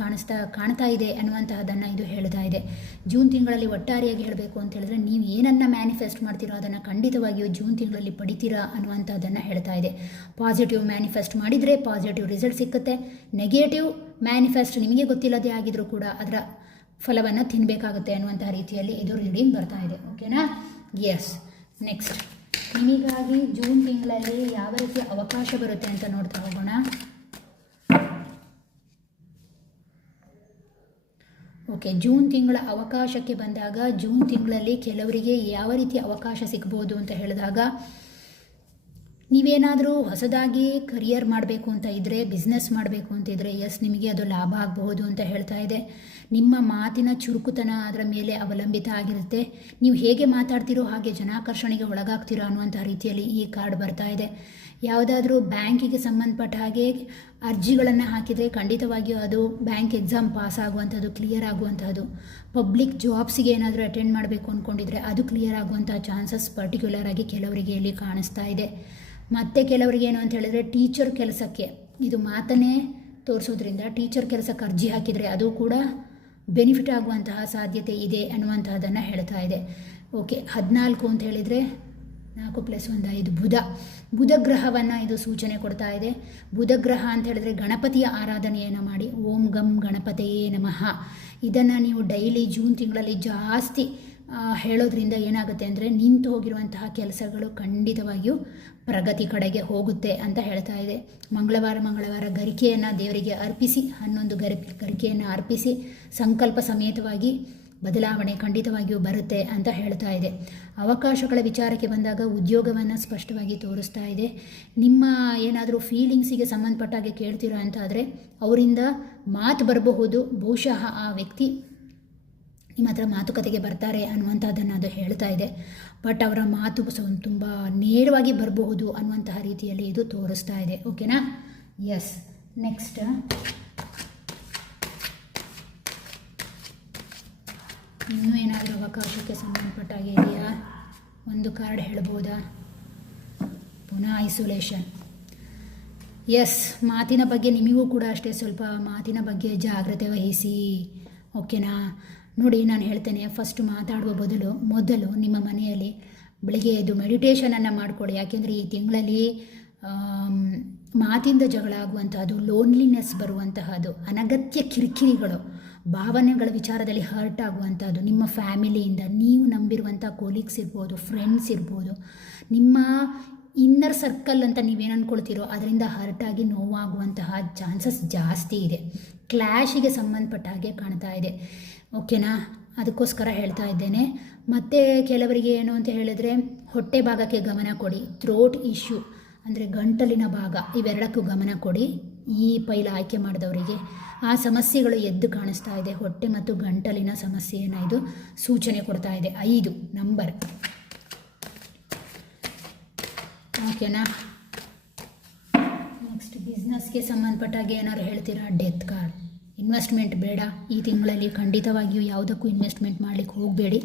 ಕಾಣ್ತಾ ಇದೆ ಅನ್ನುವಂತಹದ್ದನ್ನು ಇದು ಹೇಳ್ತಾ ಇದೆ. ಜೂನ್ ತಿಂಗಳಲ್ಲಿ ಒಟ್ಟಾರೆಯಾಗಿ ಹೇಳಬೇಕು ಅಂತ ಹೇಳಿದ್ರೆ, ನೀವು ಏನನ್ನು ಮ್ಯಾನಿಫೆಸ್ಟ್ ಮಾಡ್ತೀರೋ ಅದನ್ನು ಖಂಡಿತವಾಗಿಯೂ ಜೂನ್ ತಿಂಗಳಲ್ಲಿ ಪಡಿತೀರಾ ಅನ್ನುವಂಥದ್ದನ್ನು ಹೇಳ್ತಾ ಇದೆ. ಪಾಸಿಟಿವ್ ಮ್ಯಾನಿಫೆಸ್ಟ್ ಮಾಡಿದರೆ ಪಾಸಿಟಿವ್ ರಿಸಲ್ಟ್ ಸಿಕ್ಕುತ್ತೆ. ನೆಗೆಟಿವ್ ಮ್ಯಾನಿಫೆಸ್ಟ್ ನಿಮಗೆ ಗೊತ್ತಿಲ್ಲದೆ ಆಗಿದ್ರೂ ಕೂಡ ಅದರ ಫಲವನ್ನು ತಿನ್ನಬೇಕಾಗುತ್ತೆ ಅನ್ನುವಂತಹ ರೀತಿಯಲ್ಲಿ ಇದು ರೀಡಿಂಗ್ ಬರ್ತಾ ಇದೆ. ಓಕೆನಾ? ಎಸ್, ನೆಕ್ಸ್ಟ್ ನಿಮಗಾಗಿ ಜೂನ್ ತಿಂಗಳಲ್ಲಿ ಯಾವ ರೀತಿಯ ಅವಕಾಶ ಬರುತ್ತೆ ಅಂತ ನೋಡ್ತಾ ಹೋಗೋಣ. ಓಕೆ, ಜೂನ್ ತಿಂಗಳ ಅವಕಾಶಕ್ಕೆ ಬಂದಾಗ ಜೂನ್ ತಿಂಗಳಲ್ಲಿ ಕೆಲವರಿಗೆ ಯಾವ ರೀತಿಯ ಅವಕಾಶ ಸಿಗ್ಬೋದು ಅಂತ ಹೇಳಿದಾಗ, ನೀವೇನಾದರೂ ಹೊಸದಾಗಿ ಕರಿಯರ್ ಮಾಡಬೇಕು ಅಂತ ಇದ್ದರೆ, ಬಿಸ್ನೆಸ್ ಮಾಡಬೇಕು ಅಂತಿದ್ರೆ, ಎಸ್ ನಿಮಗೆ ಅದು ಲಾಭ ಆಗಬಹುದು ಅಂತ ಹೇಳ್ತಾ ಇದೆ. ನಿಮ್ಮ ಮಾತಿನ ಚುರುಕುತನ ಅದರ ಮೇಲೆ ಅವಲಂಬಿತ ಆಗಿರುತ್ತೆ. ನೀವು ಹೇಗೆ ಮಾತಾಡ್ತೀರೋ ಹಾಗೆ ಜನಾಕರ್ಷಣೆಗೆ ಒಳಗಾಗ್ತೀರೋ ಅನ್ನುವಂಥ ರೀತಿಯಲ್ಲಿ ಈ ಕಾರ್ಡ್ ಬರ್ತಾ ಇದೆ. ಯಾವುದಾದ್ರೂ ಬ್ಯಾಂಕಿಗೆ ಸಂಬಂಧಪಟ್ಟ ಹಾಗೆ ಅರ್ಜಿಗಳನ್ನು ಹಾಕಿದರೆ ಖಂಡಿತವಾಗಿಯೂ ಅದು ಬ್ಯಾಂಕ್ ಎಕ್ಸಾಮ್ ಪಾಸ್ ಆಗುವಂಥದ್ದು, ಕ್ಲಿಯರ್ ಆಗುವಂಥದ್ದು. ಪಬ್ಲಿಕ್ ಜಾಬ್ಸಿಗೆ ಏನಾದರೂ ಅಟೆಂಡ್ ಮಾಡಬೇಕು ಅಂದ್ಕೊಂಡಿದ್ರೆ ಅದು ಕ್ಲಿಯರ್ ಆಗುವಂಥ ಚಾನ್ಸಸ್ ಪರ್ಟಿಕ್ಯುಲರ್ ಆಗಿ ಕೆಲವರಿಗೆ ಇಲ್ಲಿ ಕಾಣಿಸ್ತಾ ಇದೆ. ಮತ್ತು ಕೆಲವರಿಗೆ ಏನು ಅಂತ ಹೇಳಿದ್ರೆ ಟೀಚರ್ ಕೆಲಸಕ್ಕೆ ಇದು ಮಾತನ್ನೇ ತೋರಿಸೋದ್ರಿಂದ ಟೀಚರ್ ಕೆಲಸಕ್ಕೆ ಅರ್ಜಿ ಹಾಕಿದರೆ ಅದು ಕೂಡ ಬೆನಿಫಿಟ್ ಆಗುವಂತಹ ಸಾಧ್ಯತೆ ಇದೆ ಅನ್ನುವಂಥದ್ದನ್ನು ಹೇಳ್ತಾ ಇದೆ. ಓಕೆ, 14 ಅಂತ ಹೇಳಿದರೆ 4 + 1 5 ಬುಧ ಗ್ರಹವನ್ನು ಇದು ಸೂಚನೆ ಕೊಡ್ತಾ ಇದೆ. ಬುಧ ಗ್ರಹ ಅಂತ ಹೇಳಿದ್ರೆ ಗಣಪತಿಯ ಆರಾಧನೆಯನ್ನು ಮಾಡಿ, ಓಂ ಗಂ ಗಣಪತಿಯೇ ನಮಃ ಇದನ್ನು ನೀವು ಡೈಲಿ ಜೂನ್ ತಿಂಗಳಲ್ಲಿ ಜಾಸ್ತಿ ಹೇಳೋದ್ರಿಂದ ಏನಾಗುತ್ತೆ ಅಂದರೆ ನಿಂತು ಹೋಗಿರುವಂತಹ ಕೆಲಸಗಳು ಖಂಡಿತವಾಗಿಯೂ ಪ್ರಗತಿ ಕಡೆಗೆ ಹೋಗುತ್ತೆ ಅಂತ ಹೇಳ್ತಾ ಇದೆ. ಮಂಗಳವಾರ ಗರಿಕೆಯನ್ನು ದೇವರಿಗೆ ಅರ್ಪಿಸಿ, 11 ಗರಿಕೆಯನ್ನು ಅರ್ಪಿಸಿ ಸಂಕಲ್ಪ ಸಮೇತವಾಗಿ ಬದಲಾವಣೆ ಖಂಡಿತವಾಗಿಯೂ ಬರುತ್ತೆ ಅಂತ ಹೇಳ್ತಾ ಇದೆ. ಅವಕಾಶಗಳ ವಿಚಾರಕ್ಕೆ ಬಂದಾಗ ಉದ್ಯೋಗವನ್ನು ಸ್ಪಷ್ಟವಾಗಿ ತೋರಿಸ್ತಾ ಇದೆ. ನಿಮ್ಮ ಏನಾದರೂ ಫೀಲಿಂಗ್ಸಿಗೆ ಸಂಬಂಧಪಟ್ಟಾಗೆ ಕೇಳ್ತೀರಾ ಅಂತ ಆದರೆ ಅವರಿಂದ ಮಾತು ಬರಬಹುದು. ಬಹುಶಃ ಆ ವ್ಯಕ್ತಿ ನಿಮ್ಮ ಹತ್ರ ಮಾತುಕತೆಗೆ ಬರ್ತಾರೆ ಅನ್ನುವಂಥದ್ದನ್ನು ಅದು ಹೇಳ್ತಾ ಇದೆ. ಬಟ್ ಅವರ ಮಾತು ತುಂಬ ನೇರವಾಗಿ ಬರಬಹುದು ಅನ್ನುವಂತಹ ರೀತಿಯಲ್ಲಿ ಇದು ತೋರಿಸ್ತಾ ಇದೆ. ಓಕೆನಾ? ಎಸ್. ನೆಕ್ಸ್ಟ್ ಇನ್ನೂ ಏನಾದರೂ ಅವಕಾಶಕ್ಕೆ ಸಂಬಂಧಪಟ್ಟಾಗೆ ಇದೆಯಾ? ಒಂದು ಕಾರ್ಡ್ ಹೇಳ್ಬೋದಾ? ಪುನಃ ಐಸೋಲೇಷನ್. ಎಸ್, ಮಾತಿನ ಬಗ್ಗೆ ನಿಮಗೂ ಕೂಡ ಅಷ್ಟೇ ಸ್ವಲ್ಪ ಮಾತಿನ ಬಗ್ಗೆ ಜಾಗ್ರತೆ ವಹಿಸಿ. ಓಕೆನಾ? ನೋಡಿ, ನಾನು ಹೇಳ್ತೇನೆ, ಫಸ್ಟ್ ಮಾತಾಡುವ ಮೊದಲು ನಿಮ್ಮ ಮನೆಯಲ್ಲಿ ಬೆಳಿಗ್ಗೆ ಎದ್ದು ಮೆಡಿಟೇಷನನ್ನು ಮಾಡಿಕೊಡಿ. ಯಾಕೆಂದರೆ ಈ ತಿಂಗಳಲ್ಲಿ ಮಾತಿಂದ ಜಗಳ ಆಗುವಂತಹದ್ದು, ಲೋನ್ಲಿನೆಸ್ ಬರುವಂತಹದ್ದು, ಅನಗತ್ಯ ಕಿರಿಕಿರಿಗಳು, ಭಾವನೆಗಳ ವಿಚಾರದಲ್ಲಿ ಹರ್ಟ್ ಆಗುವಂಥದ್ದು, ನಿಮ್ಮ ಫ್ಯಾಮಿಲಿಯಿಂದ, ನೀವು ನಂಬಿರುವಂಥ ಕೊಲೀಗ್ಸ್ ಇರ್ಬೋದು, ಫ್ರೆಂಡ್ಸ್ ಇರ್ಬೋದು, ನಿಮ್ಮ ಇನ್ನರ್ ಸರ್ಕಲ್ ಅಂತ ನೀವೇನು ಅಂದ್ಕೊಳ್ತೀರೋ ಅದರಿಂದ ಹರ್ಟಾಗಿ ನೋವಾಗುವಂತಹ ಚಾನ್ಸಸ್ ಜಾಸ್ತಿ ಇದೆ. ಕ್ಲ್ಯಾಶಿಗೆ ಸಂಬಂಧಪಟ್ಟ ಹಾಗೆ ಕಾಣ್ತಾ ಇದೆ. ಓಕೆನಾ? ಅದಕ್ಕೋಸ್ಕರ ಹೇಳ್ತಾ ಇದ್ದೇನೆ. ಮತ್ತು ಕೆಲವರಿಗೆ ಏನು ಅಂತ ಹೇಳಿದ್ರೆ ಹೊಟ್ಟೆ ಭಾಗಕ್ಕೆ ಗಮನ ಕೊಡಿ. ಥ್ರೋಟ್ ಇಶ್ಯೂ ಅಂದರೆ ಗಂಟಲಿನ ಭಾಗ, ಇವೆರಡಕ್ಕೂ ಗಮನ ಕೊಡಿ. ಈ ಪೈಲ ಆಯ್ಕೆ ಮಾಡಿದವರಿಗೆ ಆ ಸಮಸ್ಯೆಗಳು ಎದ್ದು ಕಾಣಿಸ್ತಾ ಇದೆ. ಹೊಟ್ಟೆ ಮತ್ತು ಗಂಟಲಿನ ಸಮಸ್ಯೆಯನ್ನು ಇದು ಸೂಚನೆ ಕೊಡ್ತಾ ಇದೆ. 5 ನಂಬರ್. ಓಕೆನಾ? ನೆಕ್ಸ್ಟ್ ಬಿಸ್ನೆಸ್ಗೆ ಸಂಬಂಧಪಟ್ಟಾಗೆ ಏನಾದ್ರು ಹೇಳ್ತೀರಾ? Death card. ಇನ್ವೆಸ್ಟ್ಮೆಂಟ್ ಬೇಡ ಈ ತಿಂಗಳಲ್ಲಿ, ಖಂಡಿತವಾಗಿಯೂ ಯಾವುದಕ್ಕೂ ಇನ್ವೆಸ್ಟ್ಮೆಂಟ್ ಮಾಡಲಿಕ್ಕೆ ಹೋಗಬೇಡಿ.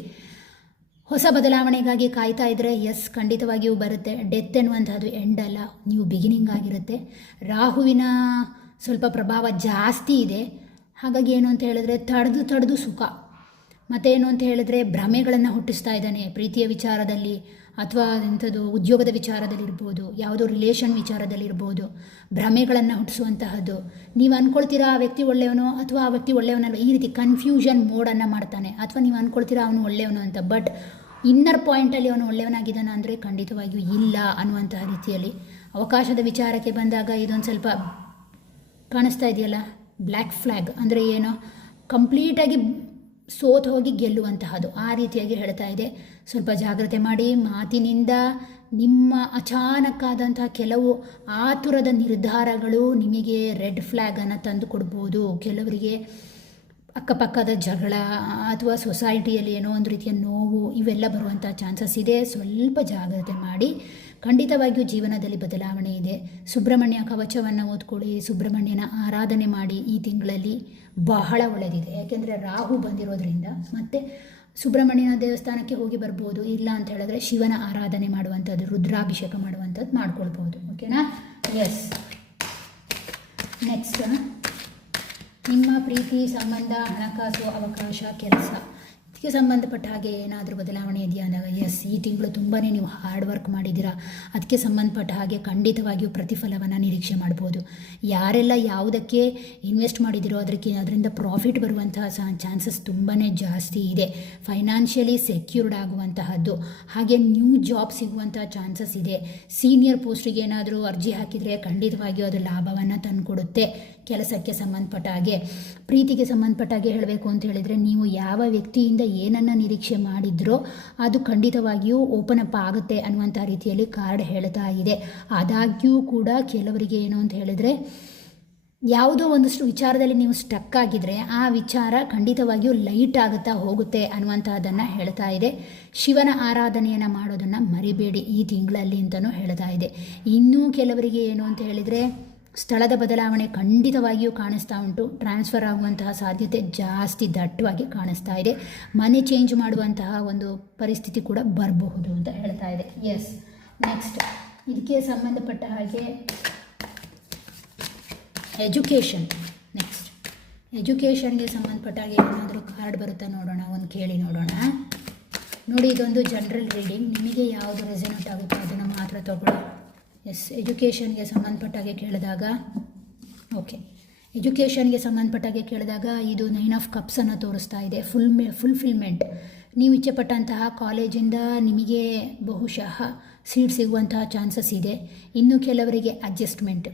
ಹೊಸ ಬದಲಾವಣೆಗಾಗಿ ಕಾಯ್ತಾ ಇದ್ದರೆ ಎಸ್ ಖಂಡಿತವಾಗಿಯೂ ಬರುತ್ತೆ. ಡೆತ್ ಎನ್ನುವಂಥದ್ದು ಎಂಡ್ ಅಲ್ಲ, ನ್ಯೂ ಬಿಗಿನಿಂಗ್ ಆಗಿರುತ್ತೆ. ರಾಹುವಿನ ಸ್ವಲ್ಪ ಪ್ರಭಾವ ಜಾಸ್ತಿ ಇದೆ. ಹಾಗಾಗಿ ಏನು ಅಂತ ಹೇಳಿದ್ರೆ ತಡೆದು ಸುಖ. ಮತ್ತೇನು ಅಂತ ಹೇಳಿದ್ರೆ ಭ್ರಮೆಗಳನ್ನು ಹುಟ್ಟಿಸ್ತಾ ಇದ್ದಾನೆ. ಪ್ರೀತಿಯ ವಿಚಾರದಲ್ಲಿ ಅಥವಾ ಎಂಥದ್ದು ಉದ್ಯೋಗದ ವಿಚಾರದಲ್ಲಿರ್ಬೋದು, ಯಾವುದೋ ರಿಲೇಷನ್ ವಿಚಾರದಲ್ಲಿರ್ಬೋದು, ಭ್ರಮೆಗಳನ್ನು ಹುಟ್ಟಿಸುವಂತಹದ್ದು. ನೀವು ಅಂದ್ಕೊಳ್ತೀರಾ ಆ ವ್ಯಕ್ತಿ ಒಳ್ಳೆಯವನು ಅಥವಾ ಆ ವ್ಯಕ್ತಿ ಒಳ್ಳೆಯವನಲ್ಲ, ಈ ರೀತಿ ಕನ್ಫ್ಯೂಷನ್ ಮೋಡನ್ನು ಮಾಡ್ತಾನೆ. ಅಥವಾ ನೀವು ಅಂದ್ಕೊಳ್ತೀರಾ ಅವನು ಒಳ್ಳೆಯವನು ಅಂತ, ಬಟ್ ಇನ್ನರ್ ಪಾಯಿಂಟಲ್ಲಿ ಅವನು ಒಳ್ಳೆಯವನಾಗಿದ್ದಾನ ಅಂದರೆ ಖಂಡಿತವಾಗಿಯೂ ಇಲ್ಲ ಅನ್ನುವಂತಹ ರೀತಿಯಲ್ಲಿ. ಅವಕಾಶದ ವಿಚಾರಕ್ಕೆ ಬಂದಾಗ ಇದೊಂದು ಸ್ವಲ್ಪ ಕಾಣಿಸ್ತಾ ಇದೆಯಲ್ಲ, ಬ್ಲ್ಯಾಕ್ ಫ್ಲ್ಯಾಗ್ ಅಂದರೆ ಏನೋ ಕಂಪ್ಲೀಟಾಗಿ ಸೋತು ಹೋಗಿ ಗೆಲ್ಲುವಂತಹದ್ದು, ಆ ರೀತಿಯಾಗಿ ಹೇಳ್ತಾ ಇದೆ. ಸ್ವಲ್ಪ ಜಾಗ್ರತೆ ಮಾಡಿ. ಮಾತಿನಿಂದ ನಿಮ್ಮ ಅಚಾನಕ್ಕಾದಂತಹ ಕೆಲವು ಆತುರದ ನಿರ್ಧಾರಗಳು ನಿಮಗೆ ರೆಡ್ ಫ್ಲ್ಯಾಗನ್ನು ತಂದು ಕೊಡ್ಬೋದು. ಕೆಲವರಿಗೆ ಅಕ್ಕಪಕ್ಕದ ಜಗಳ ಅಥವಾ ಸೊಸೈಟಿಯಲ್ಲಿ ಏನೋ ಒಂದು ರೀತಿಯ ನೋವು ಇವೆಲ್ಲ ಬರುವಂಥ ಚಾನ್ಸಸ್ ಇದೆ. ಸ್ವಲ್ಪ ಜಾಗ್ರತೆ ಮಾಡಿ. ಖಂಡಿತವಾಗಿಯೂ ಜೀವನದಲ್ಲಿ ಬದಲಾವಣೆ ಇದೆ. ಸುಬ್ರಹ್ಮಣ್ಯ ಕವಚವನ್ನು ಓದ್ಕೊಳ್ಳಿ, ಸುಬ್ರಹ್ಮಣ್ಯನ ಆರಾಧನೆ ಮಾಡಿ. ಈ ತಿಂಗಳಲ್ಲಿ ಬಹಳ ಒಳ್ಳೆಯದಿದೆ. ಯಾಕೆಂದರೆ ರಾಹು ಬಂದಿರೋದ್ರಿಂದ. ಮತ್ತು ಸುಬ್ರಹ್ಮಣ್ಯನ ದೇವಸ್ಥಾನಕ್ಕೆ ಹೋಗಿ ಬರ್ಬೋದು. ಇಲ್ಲ ಅಂತ ಹೇಳಿದ್ರೆ ಶಿವನ ಆರಾಧನೆ ಮಾಡುವಂಥದ್ದು, ರುದ್ರಾಭಿಷೇಕ ಮಾಡುವಂಥದ್ದು ಮಾಡ್ಕೊಳ್ಬೋದು. ಓಕೆನಾ? ಎಸ್. ನೆಕ್ಸ್ಟ್ ನಿಮ್ಮ ಪ್ರೀತಿ, ಸಂಬಂಧ, ಹಣಕಾಸು, ಅವಕಾಶ, ಕೆಲಸ ಇದಕ್ಕೆ ಸಂಬಂಧಪಟ್ಟ ಹಾಗೆ ಏನಾದರೂ ಬದಲಾವಣೆ ಇದೆಯಾ ಅಂದಾಗ ಎಸ್, ಈ ತಿಂಗಳು ತುಂಬಾ ನೀವು ಹಾರ್ಡ್ ವರ್ಕ್ ಮಾಡಿದ್ದೀರಾ. ಅದಕ್ಕೆ ಸಂಬಂಧಪಟ್ಟ ಹಾಗೆ ಖಂಡಿತವಾಗಿಯೂ ಪ್ರತಿಫಲವನ್ನು ನಿರೀಕ್ಷೆ ಮಾಡ್ಬೋದು. ಯಾರೆಲ್ಲ ಯಾವುದಕ್ಕೆ ಇನ್ವೆಸ್ಟ್ ಮಾಡಿದಿರೋ ಅದರಿಂದ ಪ್ರಾಫಿಟ್ ಬರುವಂತಹ ಚಾನ್ಸಸ್ ತುಂಬಾ ಜಾಸ್ತಿ ಇದೆ. ಫೈನಾನ್ಷಿಯಲಿ ಸೆಕ್ಯೂರ್ಡ್ ಆಗುವಂತಹದ್ದು, ಹಾಗೆ ನ್ಯೂ ಜಾಬ್ ಸಿಗುವಂಥ ಚಾನ್ಸಸ್ ಇದೆ. ಸೀನಿಯರ್ ಪೋಸ್ಟಿಗೆ ಏನಾದರೂ ಅರ್ಜಿ ಹಾಕಿದರೆ ಖಂಡಿತವಾಗಿಯೂ ಅದು ಲಾಭವನ್ನು ತಂದುಕೊಡುತ್ತೆ. ಕೆಲಸಕ್ಕೆ ಸಂಬಂಧಪಟ್ಟ ಹಾಗೆ. ಪ್ರೀತಿಗೆ ಸಂಬಂಧಪಟ್ಟ ಹಾಗೆ ಹೇಳಬೇಕು ಅಂತ ಹೇಳಿದರೆ, ನೀವು ಯಾವ ವ್ಯಕ್ತಿಯಿಂದ ಏನನ್ನು ನಿರೀಕ್ಷೆ ಮಾಡಿದ್ರೋ ಅದು ಖಂಡಿತವಾಗಿಯೂ ಓಪನ್ ಅಪ್ ಆಗುತ್ತೆ ಅನ್ನುವಂಥ ರೀತಿಯಲ್ಲಿ ಕಾರ್ಡ್ ಹೇಳ್ತಾ ಇದೆ. ಆದಾಗ್ಯೂ ಕೂಡ ಕೆಲವರಿಗೆ ಏನು ಅಂತ ಹೇಳಿದರೆ, ಯಾವುದೋ ಒಂದಷ್ಟು ವಿಚಾರದಲ್ಲಿ ನೀವು ಸ್ಟಕ್ ಆಗಿದ್ರೆ ಆ ವಿಚಾರ ಖಂಡಿತವಾಗಿಯೂ ಲೈಟ್ ಆಗುತ್ತಾ ಹೋಗುತ್ತೆ ಅನ್ನುವಂಥದ್ದನ್ನು ಹೇಳ್ತಾ ಇದೆ. ಶಿವನ ಆರಾಧನೆಯನ್ನು ಮಾಡೋದನ್ನು ಮರಿಬೇಡಿ ಈ ತಿಂಗಳಲ್ಲಿ ಅಂತಲೂ ಹೇಳ್ತಾ ಇದೆ. ಇನ್ನೂ ಕೆಲವರಿಗೆ ಏನು ಅಂತ ಹೇಳಿದರೆ, ಸ್ಥಳದ ಬದಲಾವಣೆ ಖಂಡಿತವಾಗಿಯೂ ಕಾಣಿಸ್ತಾ ಉಂಟು. ಟ್ರಾನ್ಸ್ಫರ್ ಆಗುವಂತಹ ಸಾಧ್ಯತೆ ಜಾಸ್ತಿ ದಟ್ಟವಾಗಿ ಕಾಣಿಸ್ತಾ ಇದೆ. ಮನೆ ಚೇಂಜ್ ಮಾಡುವಂತಹ ಒಂದು ಪರಿಸ್ಥಿತಿ ಕೂಡ ಬರಬಹುದು ಅಂತ ಹೇಳ್ತಾ ಇದೆ. ಎಸ್, ನೆಕ್ಸ್ಟ್ ಇದಕ್ಕೆ ಸಂಬಂಧಪಟ್ಟ ಹಾಗೆ ಎಜುಕೇಷನ್. ನೆಕ್ಸ್ಟ್ ಎಜುಕೇಷನ್ಗೆ ಸಂಬಂಧಪಟ್ಟಾಗ ಏನಾದರೂ ಕಾರ್ಡ್ ಬರುತ್ತಾ ನೋಡೋಣ, ಒಂದು ಕೇಳಿ ನೋಡೋಣ. ನೋಡಿ, ಇದೊಂದು ಜನರಲ್ ರೀಡಿಂಗ್. ನಿಮಗೆ ಯಾವುದು ರೆಸನೇಟ್ ಆಗುತ್ತೋ ಅದನ್ನು ಮಾತ್ರ ತಗೊಳ್ಳಿ. ಎಸ್, ಎಜುಕೇಷನ್ಗೆ ಸಂಬಂಧಪಟ್ಟಾಗೆ ಕೇಳಿದಾಗ, ಓಕೆ, ಎಜುಕೇಷನ್ಗೆ ಸಂಬಂಧಪಟ್ಟಾಗೆ ಕೇಳಿದಾಗ ಇದು 9 ಆಫ್ ಕಪ್ಸನ್ನು ತೋರಿಸ್ತಾ ಇದೆ. ಫುಲ್ಫಿಲ್ಮೆಂಟ್. ನೀವು ಇಚ್ಛೆಪಟ್ಟಂತಹ ಕಾಲೇಜಿಂದ ನಿಮಗೆ ಬಹುಶಃ ಸೀಟ್ ಸಿಗುವಂತಹ ಚಾನ್ಸಸ್ ಇದೆ. ಇನ್ನು ಕೆಲವರಿಗೆ ಅಡ್ಜಸ್ಟ್ಮೆಂಟ್,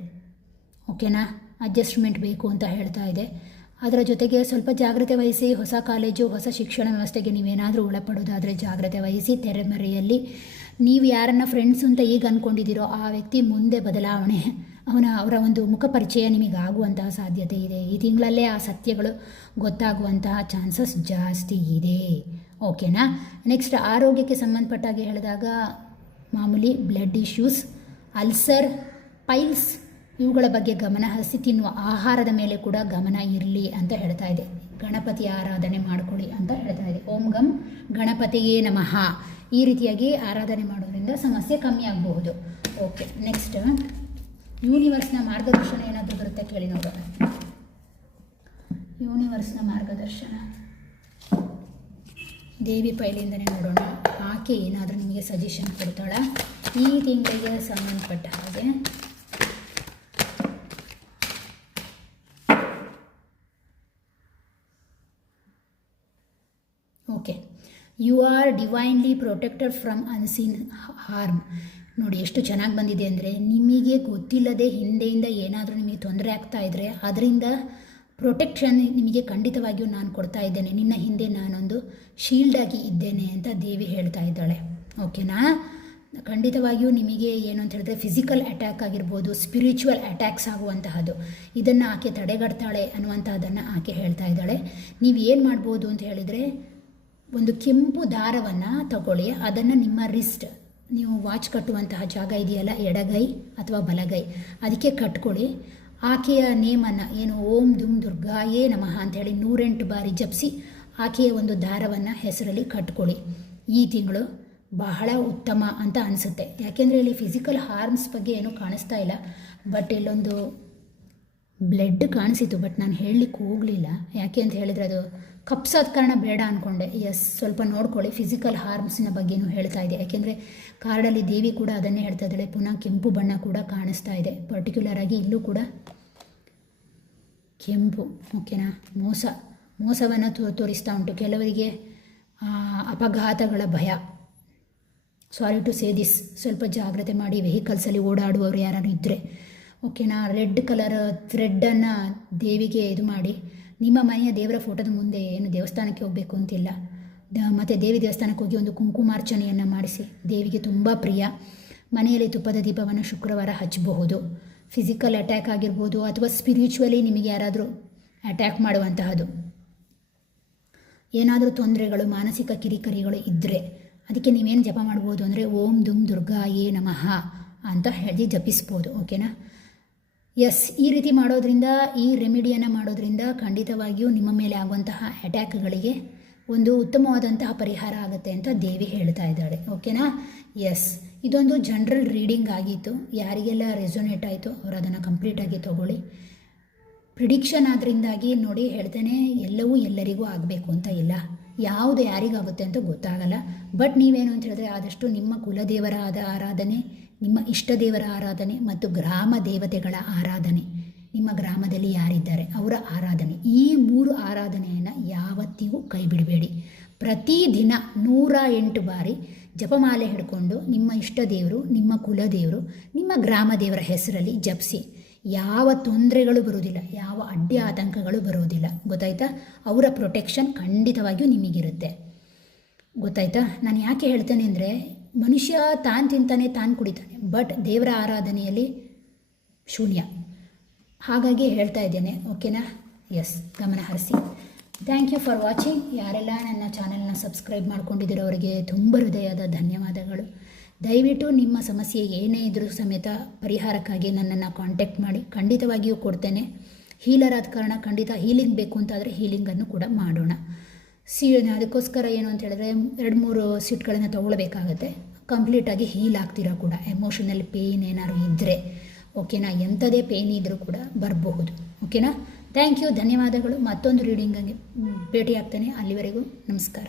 ಓಕೆನಾ, ಅಡ್ಜಸ್ಟ್ಮೆಂಟ್ ಬೇಕು ಅಂತ ಹೇಳ್ತಾ ಇದೆ. ಅದರ ಜೊತೆಗೆ ಸ್ವಲ್ಪ ಜಾಗ್ರತೆ ವಹಿಸಿ. ಹೊಸ ಕಾಲೇಜು, ಹೊಸ ಶಿಕ್ಷಣ ವ್ಯವಸ್ಥೆಗೆ ನೀವೇನಾದರೂ ಒಳಪಡೋದಾದರೆ ಜಾಗ್ರತೆ ವಹಿಸಿ. ತೆರೆಮರೆಯಲ್ಲಿ ನೀವು ಯಾರನ್ನು ಫ್ರೆಂಡ್ಸ್ ಅಂತ ಈಗ ಅಂದ್ಕೊಂಡಿದ್ದೀರೋ ಆ ವ್ಯಕ್ತಿ ಮುಂದೆ ಬದಲಾವಣೆ, ಅವರ ಒಂದು ಮುಖ ಪರಿಚಯ ನಿಮಗಾಗುವಂತಹ ಸಾಧ್ಯತೆ ಇದೆ. ಈ ತಿಂಗಳಲ್ಲೇ ಆ ಸತ್ಯಗಳು ಗೊತ್ತಾಗುವಂತಹ ಚಾನ್ಸಸ್ ಜಾಸ್ತಿ ಇದೆ. ಓಕೆನಾ. ನೆಕ್ಸ್ಟ್ ಆರೋಗ್ಯಕ್ಕೆ ಸಂಬಂಧಪಟ್ಟಾಗೆ ಹೇಳಿದಾಗ ಮಾಮೂಲಿ ಬ್ಲಡ್ ಇಶ್ಯೂಸ್, ಅಲ್ಸರ್, ಪೈಲ್ಸ್ ಇವುಗಳ ಬಗ್ಗೆ ಗಮನ ಹರಿಸಿ. ತಿನ್ನುವ ಆಹಾರದ ಮೇಲೆ ಕೂಡ ಗಮನ ಇರಲಿ ಅಂತ ಹೇಳ್ತಾ ಇದೆ. ಗಣಪತಿ ಆರಾಧನೆ ಮಾಡಿಕೊಳ್ಳಿ ಅಂತ ಹೇಳ್ತಾ ಇದೆ. ಓಂ ಗಂ ಗಣಪತಿಯೇ ನಮಃ. ಈ ರೀತಿಯಾಗಿ ಆರಾಧನೆ ಮಾಡೋದ್ರಿಂದ ಸಮಸ್ಯೆ ಕಮ್ಮಿ ಆಗಬಹುದು. ಓಕೆ, ನೆಕ್ಸ್ಟ್ ಯೂನಿವರ್ಸ್ನ ಮಾರ್ಗದರ್ಶನ ಏನಾದರೂ ಬರುತ್ತೆ ಕೇಳಿ ನೋಡೋಣ. ಯೂನಿವರ್ಸ್ನ ಮಾರ್ಗದರ್ಶನ ದೇವಿ ಪೈಲಿಂದನೇ ನೋಡೋಣ. ಆಕೆ ಏನಾದರೂ ನಿಮಗೆ ಸಜೆಷನ್ ಕೊಡ್ತಾಳ ಈ ತಿಂಗಳಿಗೆ ಸಂಬಂಧಪಟ್ಟ ಹಾಗೆ. Okay, you are divinely protected from unseen harm. ನೋಡಿ ಎಷ್ಟು ಚೆನ್ನಾಗಿ ಬಂದಿದೆ ಅಂದರೆ, ನಿಮಗೆ ಗೊತ್ತಿಲ್ಲದೆ ಹಿಂದೆಯಿಂದ ಏನಾದರೂ ನಿಮಗೆ ತೊಂದರೆ ಆಗ್ತಾ ಇದ್ದರೆ ಅದರಿಂದ ಪ್ರೊಟೆಕ್ಷನ್ ನಿಮಗೆ ಖಂಡಿತವಾಗಿಯೂ ನಾನು ಕೊಡ್ತಾ ಇದ್ದೇನೆ. ನಿನ್ನ ಹಿಂದೆ ನಾನೊಂದು ಶೀಲ್ಡಾಗಿ ಇದ್ದೇನೆ ಅಂತ ದೇವಿ ಹೇಳ್ತಾ ಇದ್ದಾಳೆ. ಓಕೆನಾ. ಖಂಡಿತವಾಗಿಯೂ ನಿಮಗೆ ಏನು ಅಂತ ಹೇಳಿದ್ರೆ ಫಿಸಿಕಲ್ ಅಟ್ಯಾಕ್ ಆಗಿರ್ಬೋದು, ಸ್ಪಿರಿಚುವಲ್ ಅಟ್ಯಾಕ್ಸ್ ಆಗುವಂತಹದ್ದು, ಇದನ್ನು ಆಕೆ ತಡೆಗಟ್ತಾಳೆ ಅನ್ನುವಂಥದ್ದನ್ನು ಆಕೆ ಹೇಳ್ತಾ ಇದ್ದಾಳೆ. ನೀವು ಏನು ಮಾಡ್ಬೋದು ಅಂತ ಹೇಳಿದರೆ, ಒಂದು ಕೆಂಪು ದಾರವನ್ನು ತಗೊಳ್ಳಿ. ಅದನ್ನು ನಿಮ್ಮ ರಿಸ್ಟ್, ನೀವು ವಾಚ್ ಕಟ್ಟುವಂತಹ ಜಾಗ ಇದೆಯಲ್ಲ, ಎಡಗೈ ಅಥವಾ ಬಲಗೈ, ಅದಕ್ಕೆ ಕಟ್ಕೊಳ್ಳಿ. ಆಕೆಯ ನೇಮನ್ನು ಏನು ಓಂ ದುಮ್ ದುರ್ಗಾಯೇ ನಮಃ ಅಂಥೇಳಿ 108 ಬಾರಿ ಜಪಿಸಿ ಆಕೆಯ ಒಂದು ದಾರವನ್ನು ಹೆಸರಲ್ಲಿ ಕಟ್ಕೊಳ್ಳಿ. ಈ ತಿಂಗಳು ಬಹಳ ಉತ್ತಮ ಅಂತ ಅನಿಸುತ್ತೆ. ಯಾಕೆಂದರೆ ಇಲ್ಲಿ ಫಿಸಿಕಲ್ ಹಾರ್ಮ್ಸ್ ಬಗ್ಗೆ ಏನೂ ಕಾಣಿಸ್ತಾ ಇಲ್ಲ. ಬಟ್ ಇಲ್ಲೊಂದು ಬ್ಲಡ್ ಕಾಣಿಸಿತು, ಬಟ್ ನಾನು ಹೇಳಲಿಕ್ಕೆ ಹೋಗಲಿಲ್ಲ. ಯಾಕೆ ಅಂತ ಹೇಳಿದರೆ ಅದು ಕಪ್ಸಾದ ಕಾರಣ ಬೇಡ ಅಂದ್ಕೊಂಡೆ. ಎಸ್, ಸ್ವಲ್ಪ ನೋಡ್ಕೊಳ್ಳಿ. ಫಿಸಿಕಲ್ ಹಾರ್ಮ್ಸ್ನ ಬಗ್ಗೆನೂ ಹೇಳ್ತಾ ಇದೆ. ಯಾಕೆಂದರೆ ಕಾರ್ಡಲ್ಲಿ ದೇವಿ ಕೂಡ ಅದನ್ನೇ ಹೇಳ್ತಾ ಇದ್ದಾಳೆ. ಪುನಃ ಕೆಂಪು ಬಣ್ಣ ಕೂಡ ಕಾಣಿಸ್ತಾ ಇದೆ. ಪರ್ಟಿಕ್ಯುಲರ್ ಆಗಿ ಇಲ್ಲೂ ಕೂಡ ಕೆಂಪು. ಓಕೆನಾ. ಮೋಸವನ್ನು ತೋರಿಸ್ತಾ ಉಂಟು. ಕೆಲವರಿಗೆ ಅಪಘಾತಗಳ ಭಯ. ಸಾರಿ ಟು ಸೇ ದಿಸ್, ಸ್ವಲ್ಪ ಜಾಗ್ರತೆ ಮಾಡಿ. ವೆಹಿಕಲ್ಸಲ್ಲಿ ಓಡಾಡುವವರು ಯಾರು ಇದ್ದರೆ. ಓಕೆನಾ. ರೆಡ್ ಕಲರ್ ಥ್ರೆಡ್ಡನ್ನು ದೇವಿಗೆ ಇದು ಮಾಡಿ, ನಿಮ್ಮ ಮನೆಯ ದೇವರ ಫೋಟೋದ ಮುಂದೆ, ಏನು ದೇವಸ್ಥಾನಕ್ಕೆ ಹೋಗಬೇಕು ಅಂತಿಲ್ಲ, ಮತ್ತು ದೇವಿ ದೇವಸ್ಥಾನಕ್ಕೆ ಹೋಗಿ ಒಂದು ಕುಂಕುಮಾರ್ಚನೆಯನ್ನು ಮಾಡಿಸಿ. ದೇವಿಗೆ ತುಂಬ ಪ್ರಿಯ. ಮನೆಯಲ್ಲಿ ತುಪ್ಪದ ದೀಪವನ್ನು ಶುಕ್ರವಾರ ಹಚ್ಚಬಹುದು. ಫಿಸಿಕಲ್ ಅಟ್ಯಾಕ್ ಆಗಿರ್ಬೋದು ಅಥವಾ ಸ್ಪಿರಿಚುವಲಿ ನಿಮಗೆ ಯಾರಾದರೂ ಅಟ್ಯಾಕ್ ಮಾಡುವಂತಹದ್ದು, ಏನಾದರೂ ತೊಂದರೆಗಳು, ಮಾನಸಿಕ ಕಿರಿಕಿರಿಗಳು ಇದ್ದರೆ ಅದಕ್ಕೆ ನೀವೇನು ಜಪ ಮಾಡ್ಬೋದು ಅಂದರೆ ಓಂ ದುಮ್ ದುರ್ಗಾಯೇ ನಮಃ ಅಂತ ಹೇಳಿ ಜಪಿಸ್ಬೋದು. ಓಕೆನಾ. ಎಸ್, ಈ ರೀತಿ ಮಾಡೋದ್ರಿಂದ, ಈ ರೆಮಿಡಿಯನ್ನು ಮಾಡೋದ್ರಿಂದ ಖಂಡಿತವಾಗಿಯೂ ನಿಮ್ಮ ಮೇಲೆ ಆಗುವಂತಹ ಅಟ್ಯಾಕ್ಗಳಿಗೆ ಒಂದು ಉತ್ತಮವಾದಂತಹ ಪರಿಹಾರ ಆಗುತ್ತೆ ಅಂತ ದೇವಿ ಹೇಳ್ತಾ ಇದ್ದಾಳೆ. ಓಕೆನಾ. ಎಸ್, ಇದೊಂದು ಜನರಲ್ ರೀಡಿಂಗ್ ಆಗಿತ್ತು. ಯಾರಿಗೆಲ್ಲ ರೆಸೊನೇಟ್ ಆಯಿತು ಅವರು ಅದನ್ನು ಕಂಪ್ಲೀಟಾಗಿ ತೊಗೊಳ್ಳಿ. ಪ್ರಿಡಿಕ್ಷನ್ ಆದ್ದರಿಂದಾಗಿ ನೋಡಿ ಹೇಳ್ತೇನೆ, ಎಲ್ಲವೂ ಎಲ್ಲರಿಗೂ ಆಗಬೇಕು ಅಂತ ಇಲ್ಲ. ಯಾವುದು ಯಾರಿಗಾಗುತ್ತೆ ಅಂತ ಗೊತ್ತಾಗಲ್ಲ. ಬಟ್ ನೀವೇನು ಅಂತ ಹೇಳಿದ್ರೆ ಆದಷ್ಟು ನಿಮ್ಮ ಕುಲದೇವರ ಆರಾಧನೆ, ನಿಮ್ಮ ಇಷ್ಟ ದೇವರ ಆರಾಧನೆ ಮತ್ತು ಗ್ರಾಮ ದೇವತೆಗಳ ಆರಾಧನೆ, ನಿಮ್ಮ ಗ್ರಾಮದಲ್ಲಿ ಯಾರಿದ್ದಾರೆ ಅವರ ಆರಾಧನೆ, ಈ 3 ಆರಾಧನೆಯನ್ನು ಯಾವತ್ತಿಗೂ ಕೈ ಬಿಡಬೇಡಿ. ಪ್ರತಿದಿನ 108 ಬಾರಿ ಜಪಮಾಲೆ ಹಿಡ್ಕೊಂಡು ನಿಮ್ಮ ಇಷ್ಟ ದೇವರು, ನಿಮ್ಮ ಕುಲದೇವರು, ನಿಮ್ಮ ಗ್ರಾಮ ದೇವರ ಹೆಸರಲ್ಲಿ ಜಪಿಸಿ. ಯಾವ ತೊಂದರೆಗಳು ಬರುವುದಿಲ್ಲ, ಯಾವ ಅಡ್ಡಿ ಆತಂಕಗಳು ಬರುವುದಿಲ್ಲ. ಗೊತ್ತಾಯ್ತಾ? ಅವರ ಪ್ರೊಟೆಕ್ಷನ್ ಖಂಡಿತವಾಗಿಯೂ ನಿಮಗಿರುತ್ತೆ. ಗೊತ್ತಾಯ್ತಾ? ನಾನು ಯಾಕೆ ಹೇಳ್ತೇನೆ ಅಂದರೆ, ಮನುಷ್ಯ ತಾನು ತಿಂತಾನೆ, ತಾನು ಕುಡಿತಾನೆ, ಬಟ್ ದೇವರ ಆರಾಧನೆಯಲ್ಲಿ ಶೂನ್ಯ. ಹಾಗಾಗಿ ಹೇಳ್ತಾ ಇದ್ದೇನೆ. ಓಕೆನಾ? ಎಸ್, ಗಮನ ಹರಿಸಿ. Thank you for watching. ಯಾರೆಲ್ಲ ನನ್ನ ಚಾನಲ್ನ ಸಬ್ಸ್ಕ್ರೈಬ್ ಮಾಡ್ಕೊಂಡಿದ್ದೀರೋ ಅವರಿಗೆ ತುಂಬ ಹೃದಯದ ಧನ್ಯವಾದಗಳು. ದಯವಿಟ್ಟು ನಿಮ್ಮ ಸಮಸ್ಯೆ ಏನೇ ಇದ್ದರೂ ಸಮೇತ ಪರಿಹಾರಕ್ಕಾಗಿ ನನ್ನನ್ನು ಕಾಂಟ್ಯಾಕ್ಟ್ ಮಾಡಿ, ಖಂಡಿತವಾಗಿಯೂ ಕೊಡ್ತೇನೆ. ಹೀಲರ್ ಆದ ಕಾರಣ ಖಂಡಿತ ಹೀಲಿಂಗ್ ಬೇಕು ಅಂತಾದರೆ ಹೀಲಿಂಗನ್ನು ಕೂಡ ಮಾಡೋಣ. ಅದಕ್ಕೋಸ್ಕರ ಏನು ಅಂತ ಹೇಳಿದ್ರೆ 2-3 ಸೀಟ್ಗಳನ್ನು ತೊಗೊಳ್ಬೇಕಾಗತ್ತೆ. ಕಂಪ್ಲೀಟಾಗಿ ಹೀಲ್ ಆಗ್ತೀರಾ ಕೂಡ. ಎಮೋಷನಲ್ ಪೇಯ್ನ್ ಏನಾದ್ರು ಇದ್ದರೆ, ಓಕೆನಾ? ಎಂಥದೇ ಪೇಯ್ನ್ ಇದ್ದರೂ ಕೂಡ ಬರಬಹುದು. ಓಕೆನಾ? ಥ್ಯಾಂಕ್ ಯು, ಧನ್ಯವಾದಗಳು. ಮತ್ತೊಂದು ರೀಡಿಂಗಾಗಿ ಭೇಟಿ ಆಗ್ತೇನೆ. ಅಲ್ಲಿವರೆಗೂ ನಮಸ್ಕಾರ.